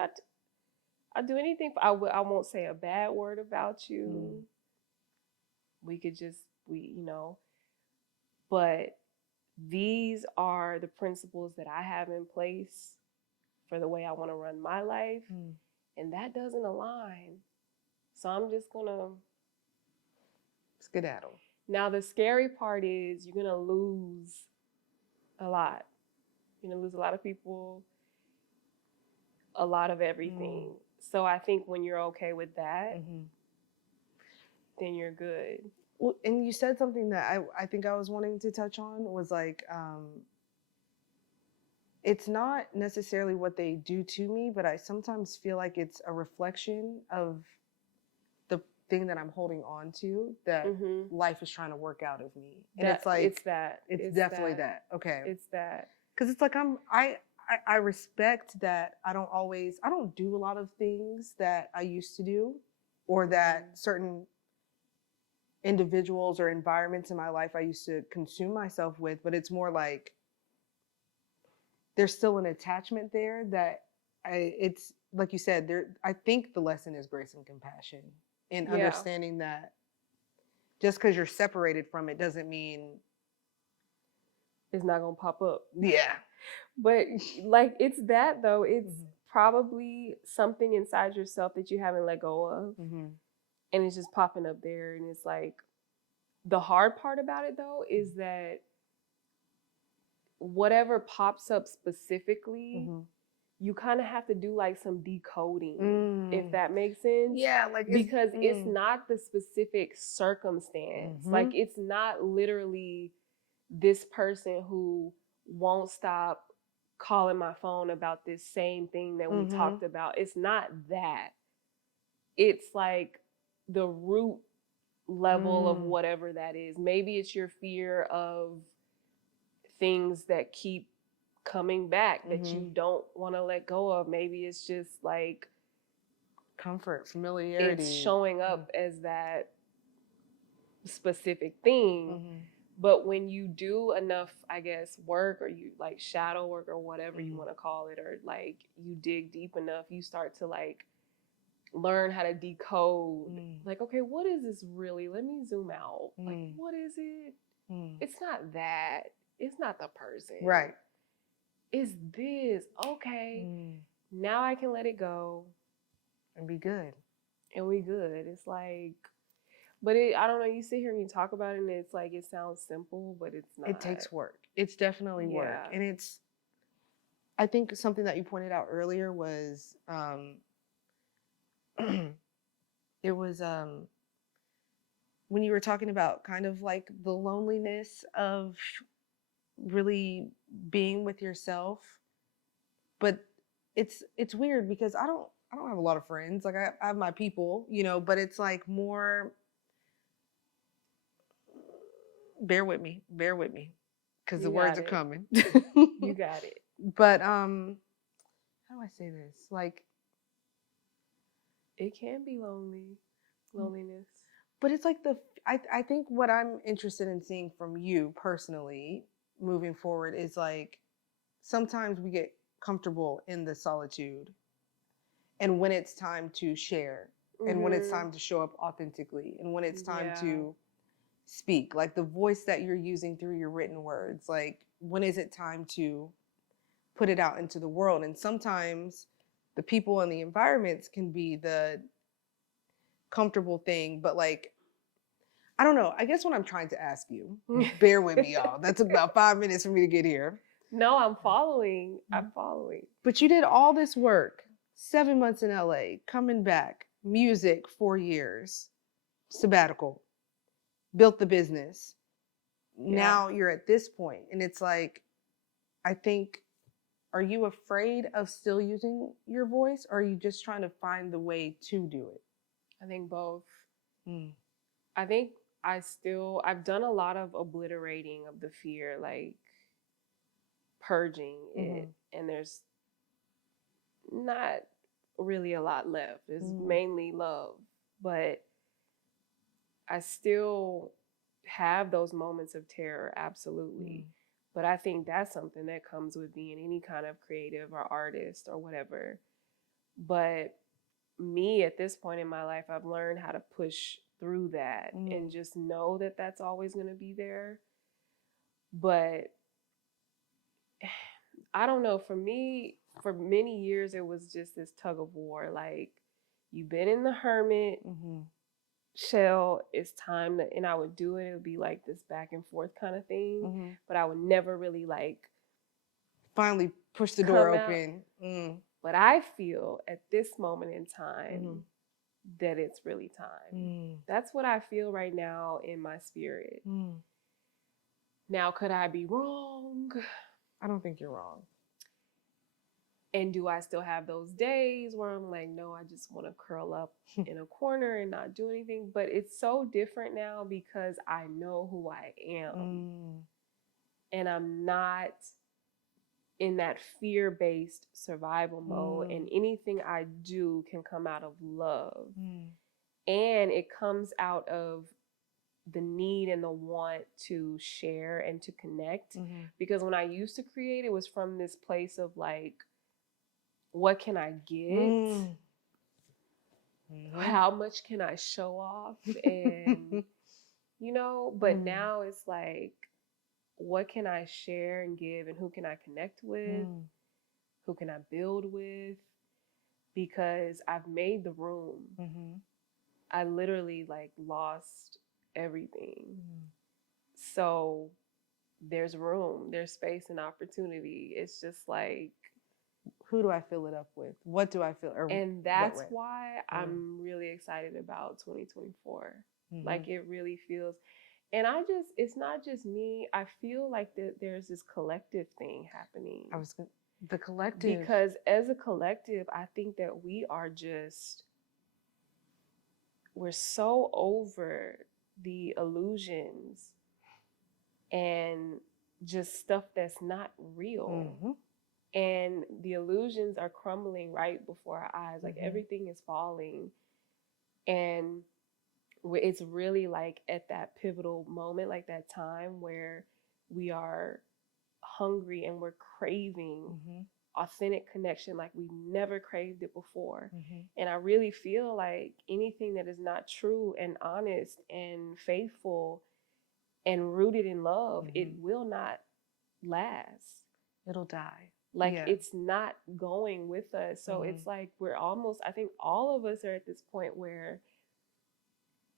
I'll do anything. I won't say a bad word about you. We could just, but these are the principles that I have in place for the way I want to run my life. And that doesn't align. So I'm just going to skedaddle. Now, the scary part is you're going to lose a lot. You're going to lose a lot of people, a lot of everything. So I think when you're okay with that, then you're good. Well, and you said something that I think I was wanting to touch on was like, it's not necessarily what they do to me, but I sometimes feel like it's a reflection of the thing that I'm holding on to that life is trying to work out of me. And it's like, it's definitely that. Okay. It's that. Because it's like I respect that I don't do a lot of things that I used to do or that certain individuals or environments in my life I used to consume myself with, but it's more like there's still an attachment there that it's like you said, I think the lesson is grace and compassion and understanding that just because you're separated from it doesn't mean it's not going to pop up. Yeah. But like, it's that though. It's probably something inside yourself that you haven't let go of. And it's just popping up there. And it's like, the hard part about it though, is that whatever pops up specifically, you kind of have to do like some decoding, if that makes sense. Yeah, like because it's not the specific circumstance. Like, it's not literally this person who won't stop calling my phone about this same thing that we talked about. It's not that. It's like the root level of whatever that is. Maybe it's your fear of things that keep coming back that you don't want to let go of. Maybe it's just like comfort, familiarity. It's showing up as that specific thing. But when you do enough, I guess, work, or you like shadow work or whatever you want to call it, or like you dig deep enough, you start to like learn how to decode. Like, okay, what is this really? Let me zoom out. Like, what is it? It's not that. It's not the person. Right. It's this. Okay. Now I can let it go. And be good. And we good. It's like, but I don't know, you sit here and you talk about it and it's like, it sounds simple, but it's not. It takes work. It's definitely work. And I think something that you pointed out earlier was, it was when you were talking about kind of like the loneliness of really being with yourself. But it's weird because I don't have a lot of friends. Like I have my people, you know, but it's like more. Bear with me, because the You words got are it. coming. You got it. But how do I say this? Like, It can be loneliness. but it's like I think what I'm interested in seeing from you personally moving forward is like sometimes we get comfortable in the solitude, and when it's time to share, and when it's time to show up authentically, and when it's time to speak, like the voice that you're using through your written words, like when is it time to put it out into the world? And sometimes the people and the environments can be the comfortable thing, but like I don't know. I guess what I'm trying to ask you, bear with me, y'all. That took about 5 minutes for me to get here. No, I'm following. I'm following. But you did all this work, 7 months in LA, coming back, music, 4 years, sabbatical, built the business. Now you're at this point, and it's like, I think, are you afraid of still using your voice, or are you just trying to find the way to do it? I think both. I think I've done a lot of obliterating of the fear, like purging it, and there's not really a lot left. It's mainly love, but I still have those moments of terror, absolutely. But I think that's something that comes with being any kind of creative or artist or whatever. But me at this point in my life, I've learned how to push through that and just know that that's always going to be there. But I don't know, for me, for many years, it was just this tug of war. Like, you've been in the hermit shell, it's time to, and I would do it. It would be like this back and forth kind of thing, but I would never really like finally push the door open. But I feel at this moment in time that it's really time. That's what I feel right now in my spirit. Now, could I be wrong? I don't think you're wrong. And do I still have those days where I'm like, no, I just want to curl up in a corner and not do anything? But it's so different now because I know who I am. And I'm not in that fear-based survival mode. And anything I do can come out of love. And it comes out of the need and the want to share and to connect. Because when I used to create, it was from this place of like, what can I get? How much can I show off? And, you know, but now it's like, what can I share and give, and who can I connect with? Who can I build with? Because I've made the room. I literally like lost everything. So there's room, there's space and opportunity. It's just like, who do I fill it up with? What do I feel? And that's why I'm really excited about 2024. Like, it really feels, and it's not just me. I feel like there's this collective thing happening. The collective. Because as a collective, I think that we're so over the illusions and just stuff that's not real. And the illusions are crumbling right before our eyes. Like, everything is falling. And it's really like at that pivotal moment, like that time where we are hungry and we're craving authentic connection like we've never craved it before. And I really feel like anything that is not true and honest and faithful and rooted in love, it will not last. It'll die. Like, it's not going with us. So it's like we're almost, I think all of us are at this point where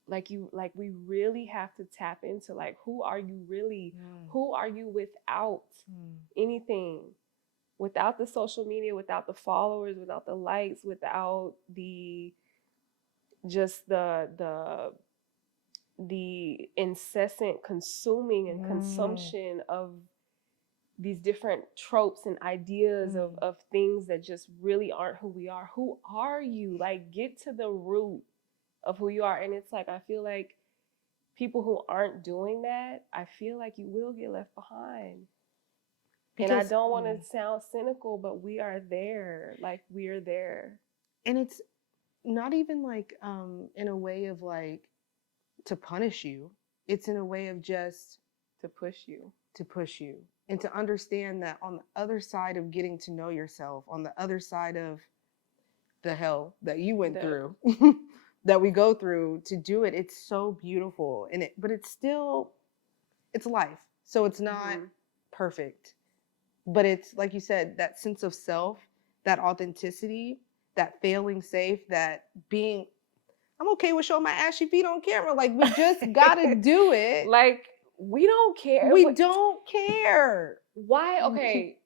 we really have to tap into like, who are you really? Who are you without anything? Without the social media, without the followers, without the likes, without the incessant consuming and consumption of these different tropes and ideas Mm. of things that just really aren't who we are. Who are you? Like, get to the root of who you are. And it's like, I feel like people who aren't doing that, I feel like you will get left behind. And I Because don't want to sound cynical, but we are there. Like, we are there. and it's not even like in a way of like to punish you. It's in a way of just To push you. and to understand that on the other side of getting to know yourself, on the other side of the hell that you went through, that we go through to do it, it's so beautiful. But it's life. So it's not perfect. But it's like you said, that sense of self, that authenticity, that failing safe, that being, I'm okay with showing my ashy feet on camera. Like, we just gotta do it. Like, we don't care. We don't care. Why? Okay,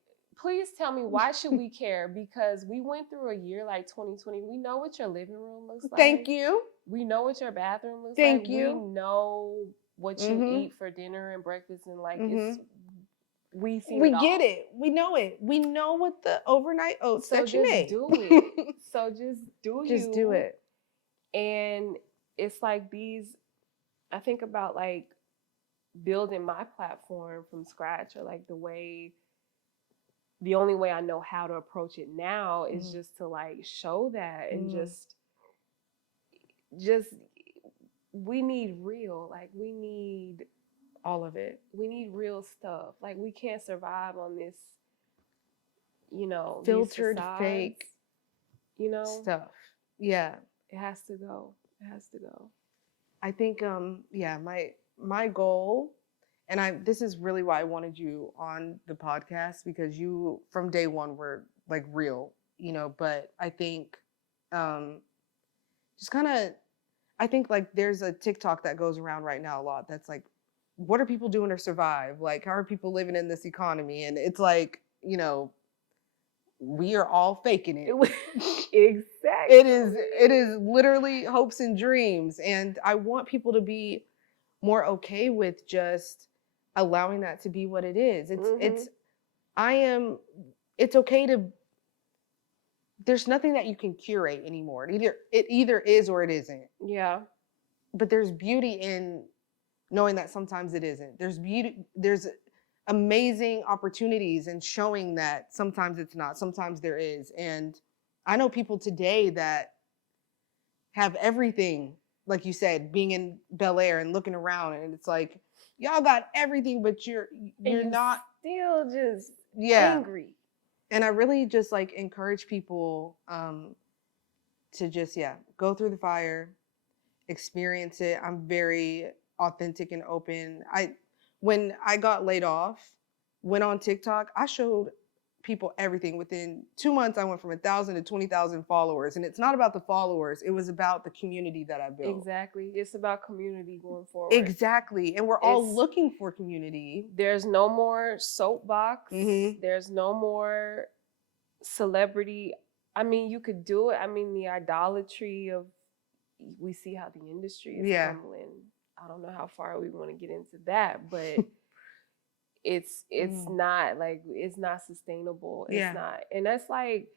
please tell me, why should we care? Because we went through a year like 2020. We know what your living room looks like. Thank you. We know what your bathroom looks Thank like. you. We know what you eat for dinner and breakfast, and like we get it. We know it. We know what the overnight oats that you make. Do it. So just do you. Just do it. And it's like I think about like building my platform from scratch, or like the only way I know how to approach it now is just to like show that and just we need real, like we need all of it. We need real stuff. Like, we can't survive on this, filtered, fake, stuff. Yeah. It has to go. I think, my goal, and this is really why I wanted you on the podcast, because you, from day one, were like real, but I think, I think like there's a TikTok that goes around right now a lot that's like, what are people doing to survive? Like, how are people living in this economy? And it's like, we are all faking it. Exactly. It is literally hopes and dreams. And I want people to be more okay with just allowing that to be what it is. It's okay to, there's nothing that you can curate anymore. It either is or it isn't. Yeah. But there's beauty in knowing that sometimes it isn't. There's amazing opportunities in showing that sometimes it's not, sometimes there is. And I know people today that have everything, like you said, being in Bel Air and looking around, and it's like, y'all got everything, but you're not still just angry. And I really just like encourage people to just go through the fire, experience it. I'm very authentic and open. When I got laid off, went on TikTok, I showed people everything. Within 2 months, I went from 1,000 to 20,000 followers. And it's not about the followers. It was about the community that I built. Exactly. It's about community going forward. Exactly. And we're all looking for community. There's no more soapbox. There's no more celebrity. I mean, you could do it. I mean, the idolatry of, we see how the industry is crumbling. I don't know how far we want to get into that, but it's not like, it's not sustainable. It's not. And that's like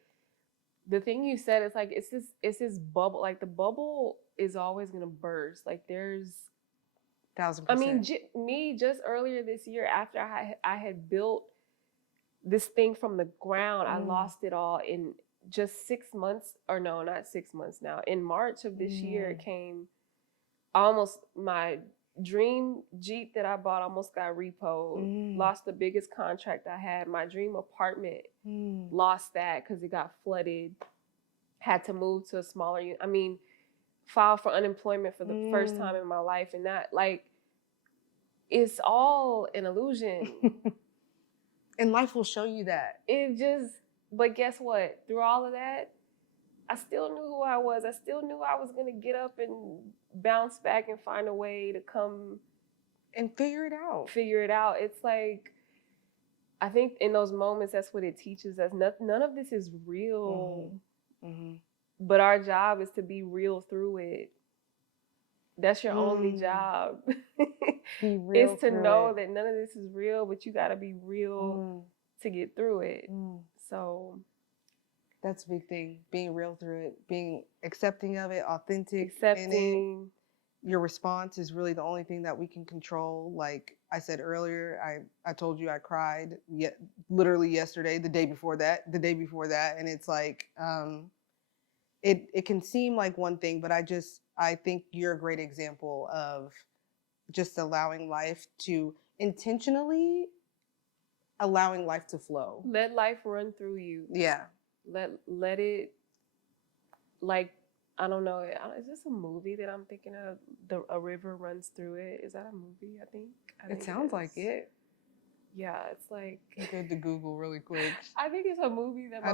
the thing you said. It's like, it's this bubble. Like, the bubble is always going to burst. Like, there's 1,000%. I mean, me just earlier this year, after I had built this thing from the ground, I lost it all in just 6 months, or no, not 6 months now. In March of this year, it came almost, my dream Jeep that I bought almost got repoed, lost the biggest contract I had. My dream apartment, lost that because it got flooded, had to move to a smaller unit. I mean, filed for unemployment for the first time in my life. And that, like, it's all an illusion. And life will show you that. But guess what? Through all of that, I still knew who I was. I still knew I was going to get up and bounce back and find a way to come and figure it out. It's like, I think in those moments, that's what it teaches us. None of this is real, but our job is to be real through it. That's your only job. Be real is to through know it. that none of this is real, but you got to be real to get through it. So that's a big thing. Being real through it, being accepting of it, authentic in it. accepting. Your response is really the only thing that we can control. Like I said earlier, I told you I cried literally yesterday, the day before that, and it's like it can seem like one thing, but I think you're a great example of just allowing life to intentionally allowing life to flow. Let life run through you. Yeah. Let it, like, I don't know. Is this a movie that I'm thinking of? A river runs through it. Is that a movie? I think It sounds like it. Yeah, it's like. Go to Google really quick. I think it's a movie that my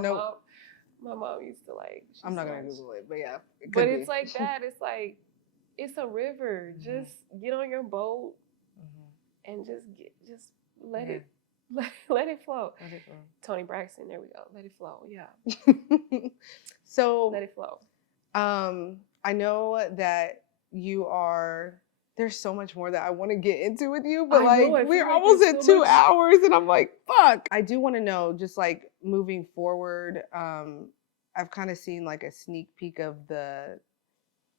mom used to like. I'm not gonna Google it, but yeah. But it's like that. It's like, it's a river. Just get on your boat and just let it. Let it flow. Tony Braxton, there we go. Let it flow. Yeah. So let it flow. I know that there's so much more that I want to get into with you, but we're almost at 2 hours and I'm like, fuck. I do want to know, just like moving forward, I've kind of seen like a sneak peek of the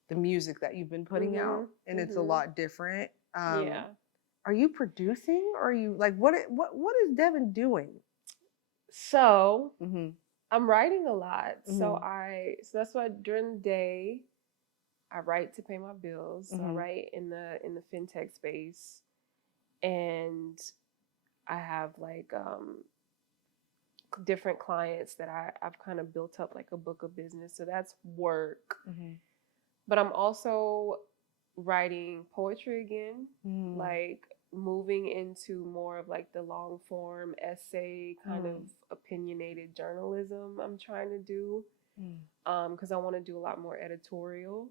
music that you've been putting out, and it's a lot different. Yeah. Are you producing, or are you like what is Devin doing? So I'm writing a lot. So that's why during the day I write to pay my bills. So I write in the fintech space, and I have like different clients that I've kind of built up like a book of business. So that's work. But I'm also writing poetry again, like moving into more of like the long form essay kind of opinionated journalism I'm trying to do, because I want to do a lot more editorial.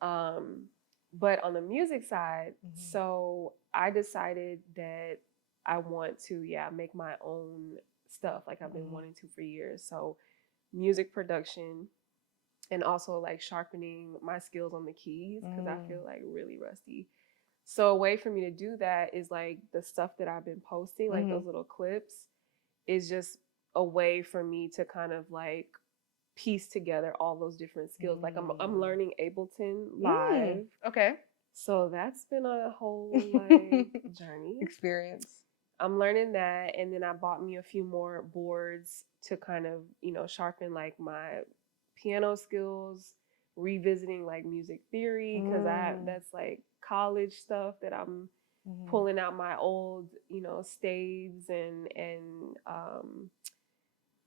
But on the music side, so I decided that I want to make my own stuff, like I've been wanting to for years. So music production, and also like sharpening my skills on the keys, because I feel like really rusty. So a way for me to do that is like the stuff that I've been posting, like those little clips, is just a way for me to kind of like piece together all those different skills. Like I'm learning Ableton live. Okay. So that's been a whole like journey. Experience. I'm learning that, and then I bought me a few more boards to kind of, sharpen like my piano skills, revisiting like music theory, because that's like college stuff that I'm pulling out my old, staves and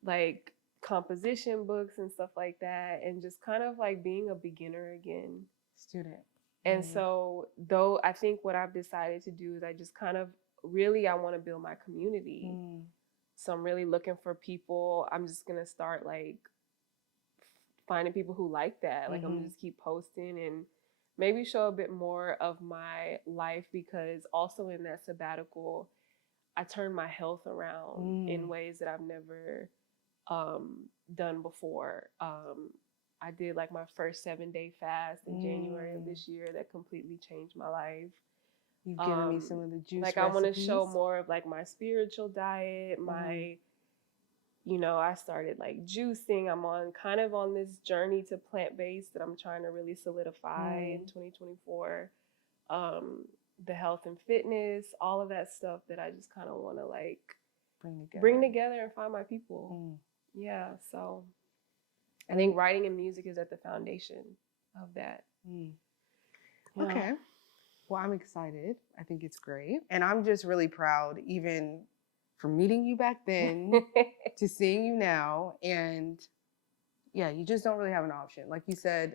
like composition books and stuff like that, and just kind of like being a beginner again. Student. And so, though, I think what I've decided to do is I just kind of really, I want to build my community. So I'm really looking for people. I'm just going to start like finding people who like that. Like I'm gonna just keep posting and maybe show a bit more of my life, because also in that sabbatical, I turned my health around in ways that I've never done before. I did like my first 7-day fast in January of this year that completely changed my life. You've given me some of the juice like recipes. I want to show more of like my spiritual diet, my I started like juicing. I'm kind of on this journey to plant-based that I'm trying to really solidify in 2024. The health and fitness, all of that stuff that I just kind of want to like bring together and find my people. Yeah, so I think writing and music is at the foundation of that. Yeah. Okay. Well, I'm excited. I think it's great. And I'm just really proud, even from meeting you back then to seeing you now. And yeah, you just don't really have an option. Like you said,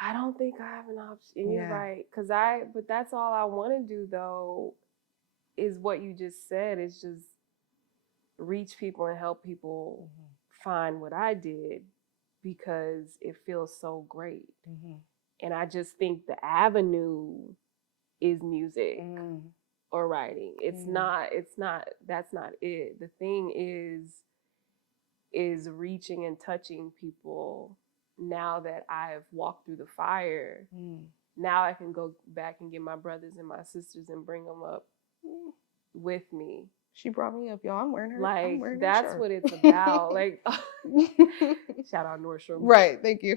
I don't think I have an option. You're right. But that's all I want to do though, is what you just said, is just reach people and help people find what I did, because it feels so great. And I just think the avenue is music or writing. It's not, that's not it. The thing is reaching and touching people now that I've walked through the fire, now I can go back and get my brothers and my sisters and bring them up with me. She brought me up, y'all. I'm wearing her. Like, I'm wearing her that's shirt. what it's about. Like, shout out Nordstrom. Right, thank you.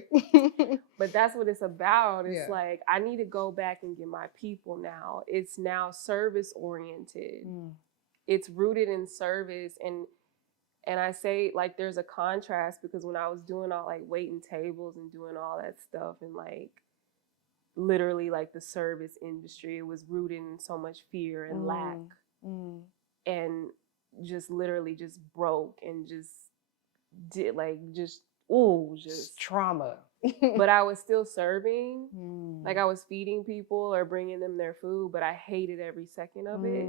But that's what it's about. It's Yeah. like, I need to go back and get my people now. It's now service oriented. It's rooted in service. And I say, like, there's a contrast because when I was doing all, like, waiting tables and doing all that stuff and, like, literally, like, the service industry, it was rooted in so much fear and lack. And just literally just broke and just did, like, just trauma. But I was still serving. Like, I was feeding people or bringing them their food, but I hated every second of it.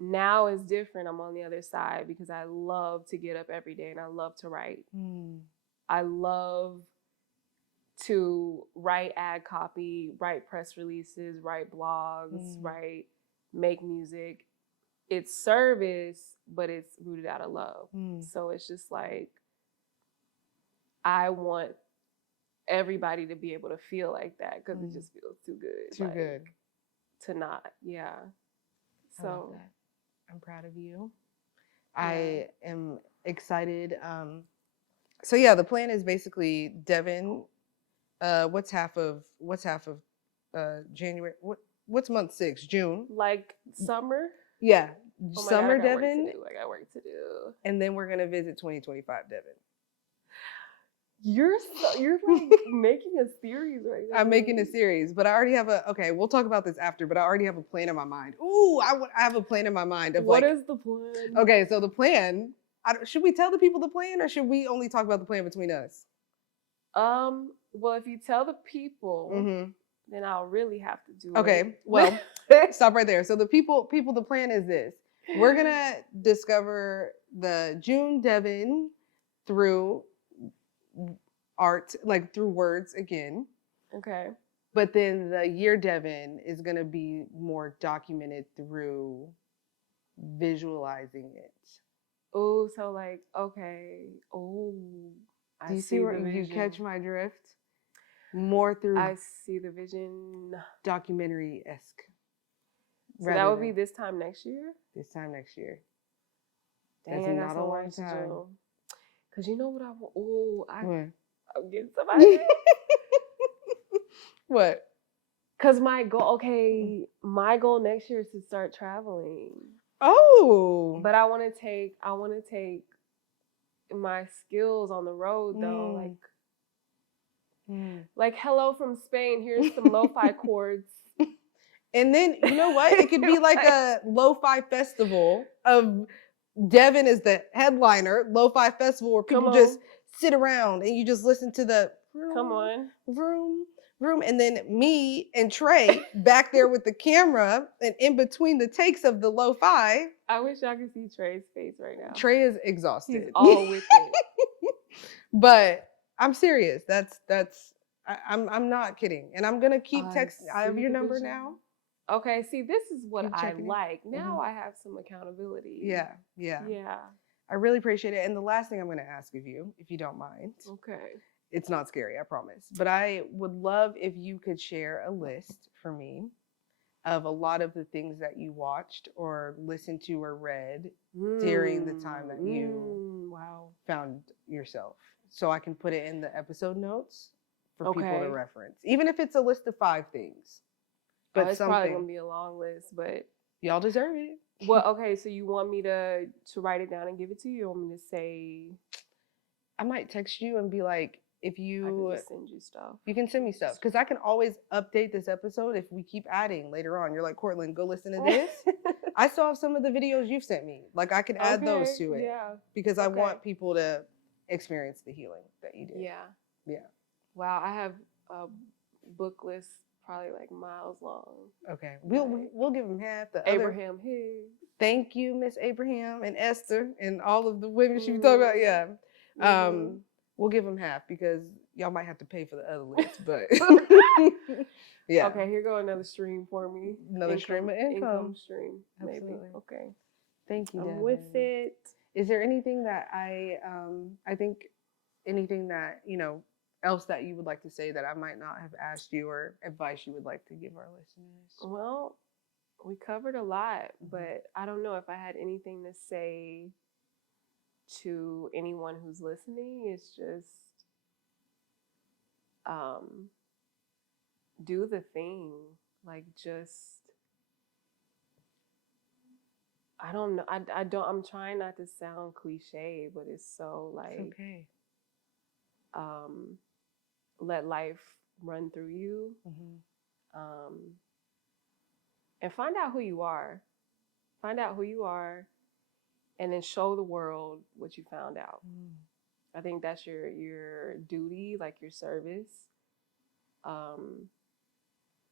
Now it's different. I'm on the other side because I love to get up every day and I love to write. I love to write ad copy, write press releases, write blogs, make music. It's service, but it's rooted out of love. So it's just like, I want everybody to be able to feel like that because it just feels too good. Too good. To not, yeah. I love that. I'm proud of you. Yeah. I am excited. So yeah, the plan is basically Devin. What's half of January? What's month 6? June. Like summer. Yeah, oh summer God, Devin. I got work to do. And then we're gonna visit 2025 Devin. You're like making a series right now. I'm making a series, but I already have okay, we'll talk about this after, but I already have a plan in my mind. Ooh, I have a plan in my mind of what is the plan? Okay, so the plan, should we tell the people the plan or should we only talk about the plan between us? Well, if you tell the people, then I'll really have to do it. Okay, well, stop right there. So the people, the plan is this. We're going to discover the June Devin through art, like through words again. Okay. But then the year Devin is going to be more documented through visualizing it. Oh, so like, okay. Oh, do you see where you catch my drift? More through I see the vision. Documentary-esque. So that would be this time next year? This time next year. Dang, That's I got not so a long much to time. do. Because you know what I want? Oh, I'm getting some What? ideas. What? Because my goal next year is to start traveling. Oh. But I want to take my skills on the road though. Like hello from Spain, here's some lo-fi chords. And then, you know what? It could be like a lo-fi festival of Devin is the headliner, lo-fi festival where people just sit around and you just listen to the vroom, and then me and Trey back there with the camera and in between the takes of the lo-fi. I wish I could see Trey's face right now. Trey is exhausted. He's all with it. But I'm serious. I'm not kidding. And I'm gonna keep texting. I have your number now. Okay, see, this is what I checking like. Now I have some accountability. Yeah. I really appreciate it. And the last thing I'm gonna ask of you, if you don't mind. Okay. It's not scary, I promise. But I would love if you could share a list for me of a lot of the things that you watched or listened to or read during the time that you found yourself. So I can put it in the episode notes for people to reference. Even if it's a list of 5 things. But it's probably going to be a long list, but... Y'all deserve it. Well, okay, so you want me to write it down and give it to you? Or want me to say... I might text you and be like, if you... I can just send you stuff. You can send me stuff. Because I can always update this episode if we keep adding later on. You're like, Kourtlynn, go listen to this. I still have some of the videos you've sent me. Like, I could add those to it. Yeah. Because I want people to experience the healing that you did. Yeah. Yeah. Wow, I have a book list probably like miles long. Okay. We'll give them half. The Abraham Higgs. Thank you, Miss Abraham and Esther and all of the women she was talking about. Yeah. We'll give them half because y'all might have to pay for the other list, but yeah. Okay, here go another stream for me. Another stream of income. Stream, maybe. Absolutely. Okay. Thank you, I'm with it. Is there anything that I think anything that, else that you would like to say that I might not have asked you, or advice you would like to give our listeners? Well, we covered a lot, but I don't know if I had anything to say to anyone who's listening. It's just do the thing. Like, just, I don't know. I don't, I'm trying not to sound cliche, but it's so like, It's okay. Let life run through you. And find out who you are. Find out who you are, and then show the world what you found out. I think that's your duty, like your service.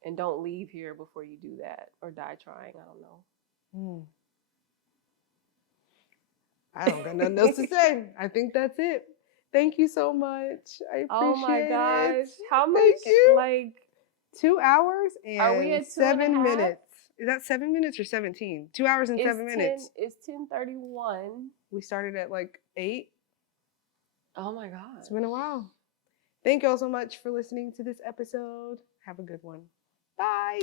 And don't leave here before you do that, or die trying. I don't know. I don't got nothing else to say. I think that's it. Thank you so much. I appreciate it. Oh my gosh. How much? Thank you. Like, 2 hours and are we at 7 2.5? minutes. Is that 7 minutes or 17? 2 hours and 7 minutes. It's 10:31. We started at like 8. Oh my god. It's been a while. Thank you all so much for listening to this episode. Have a good one. Bye.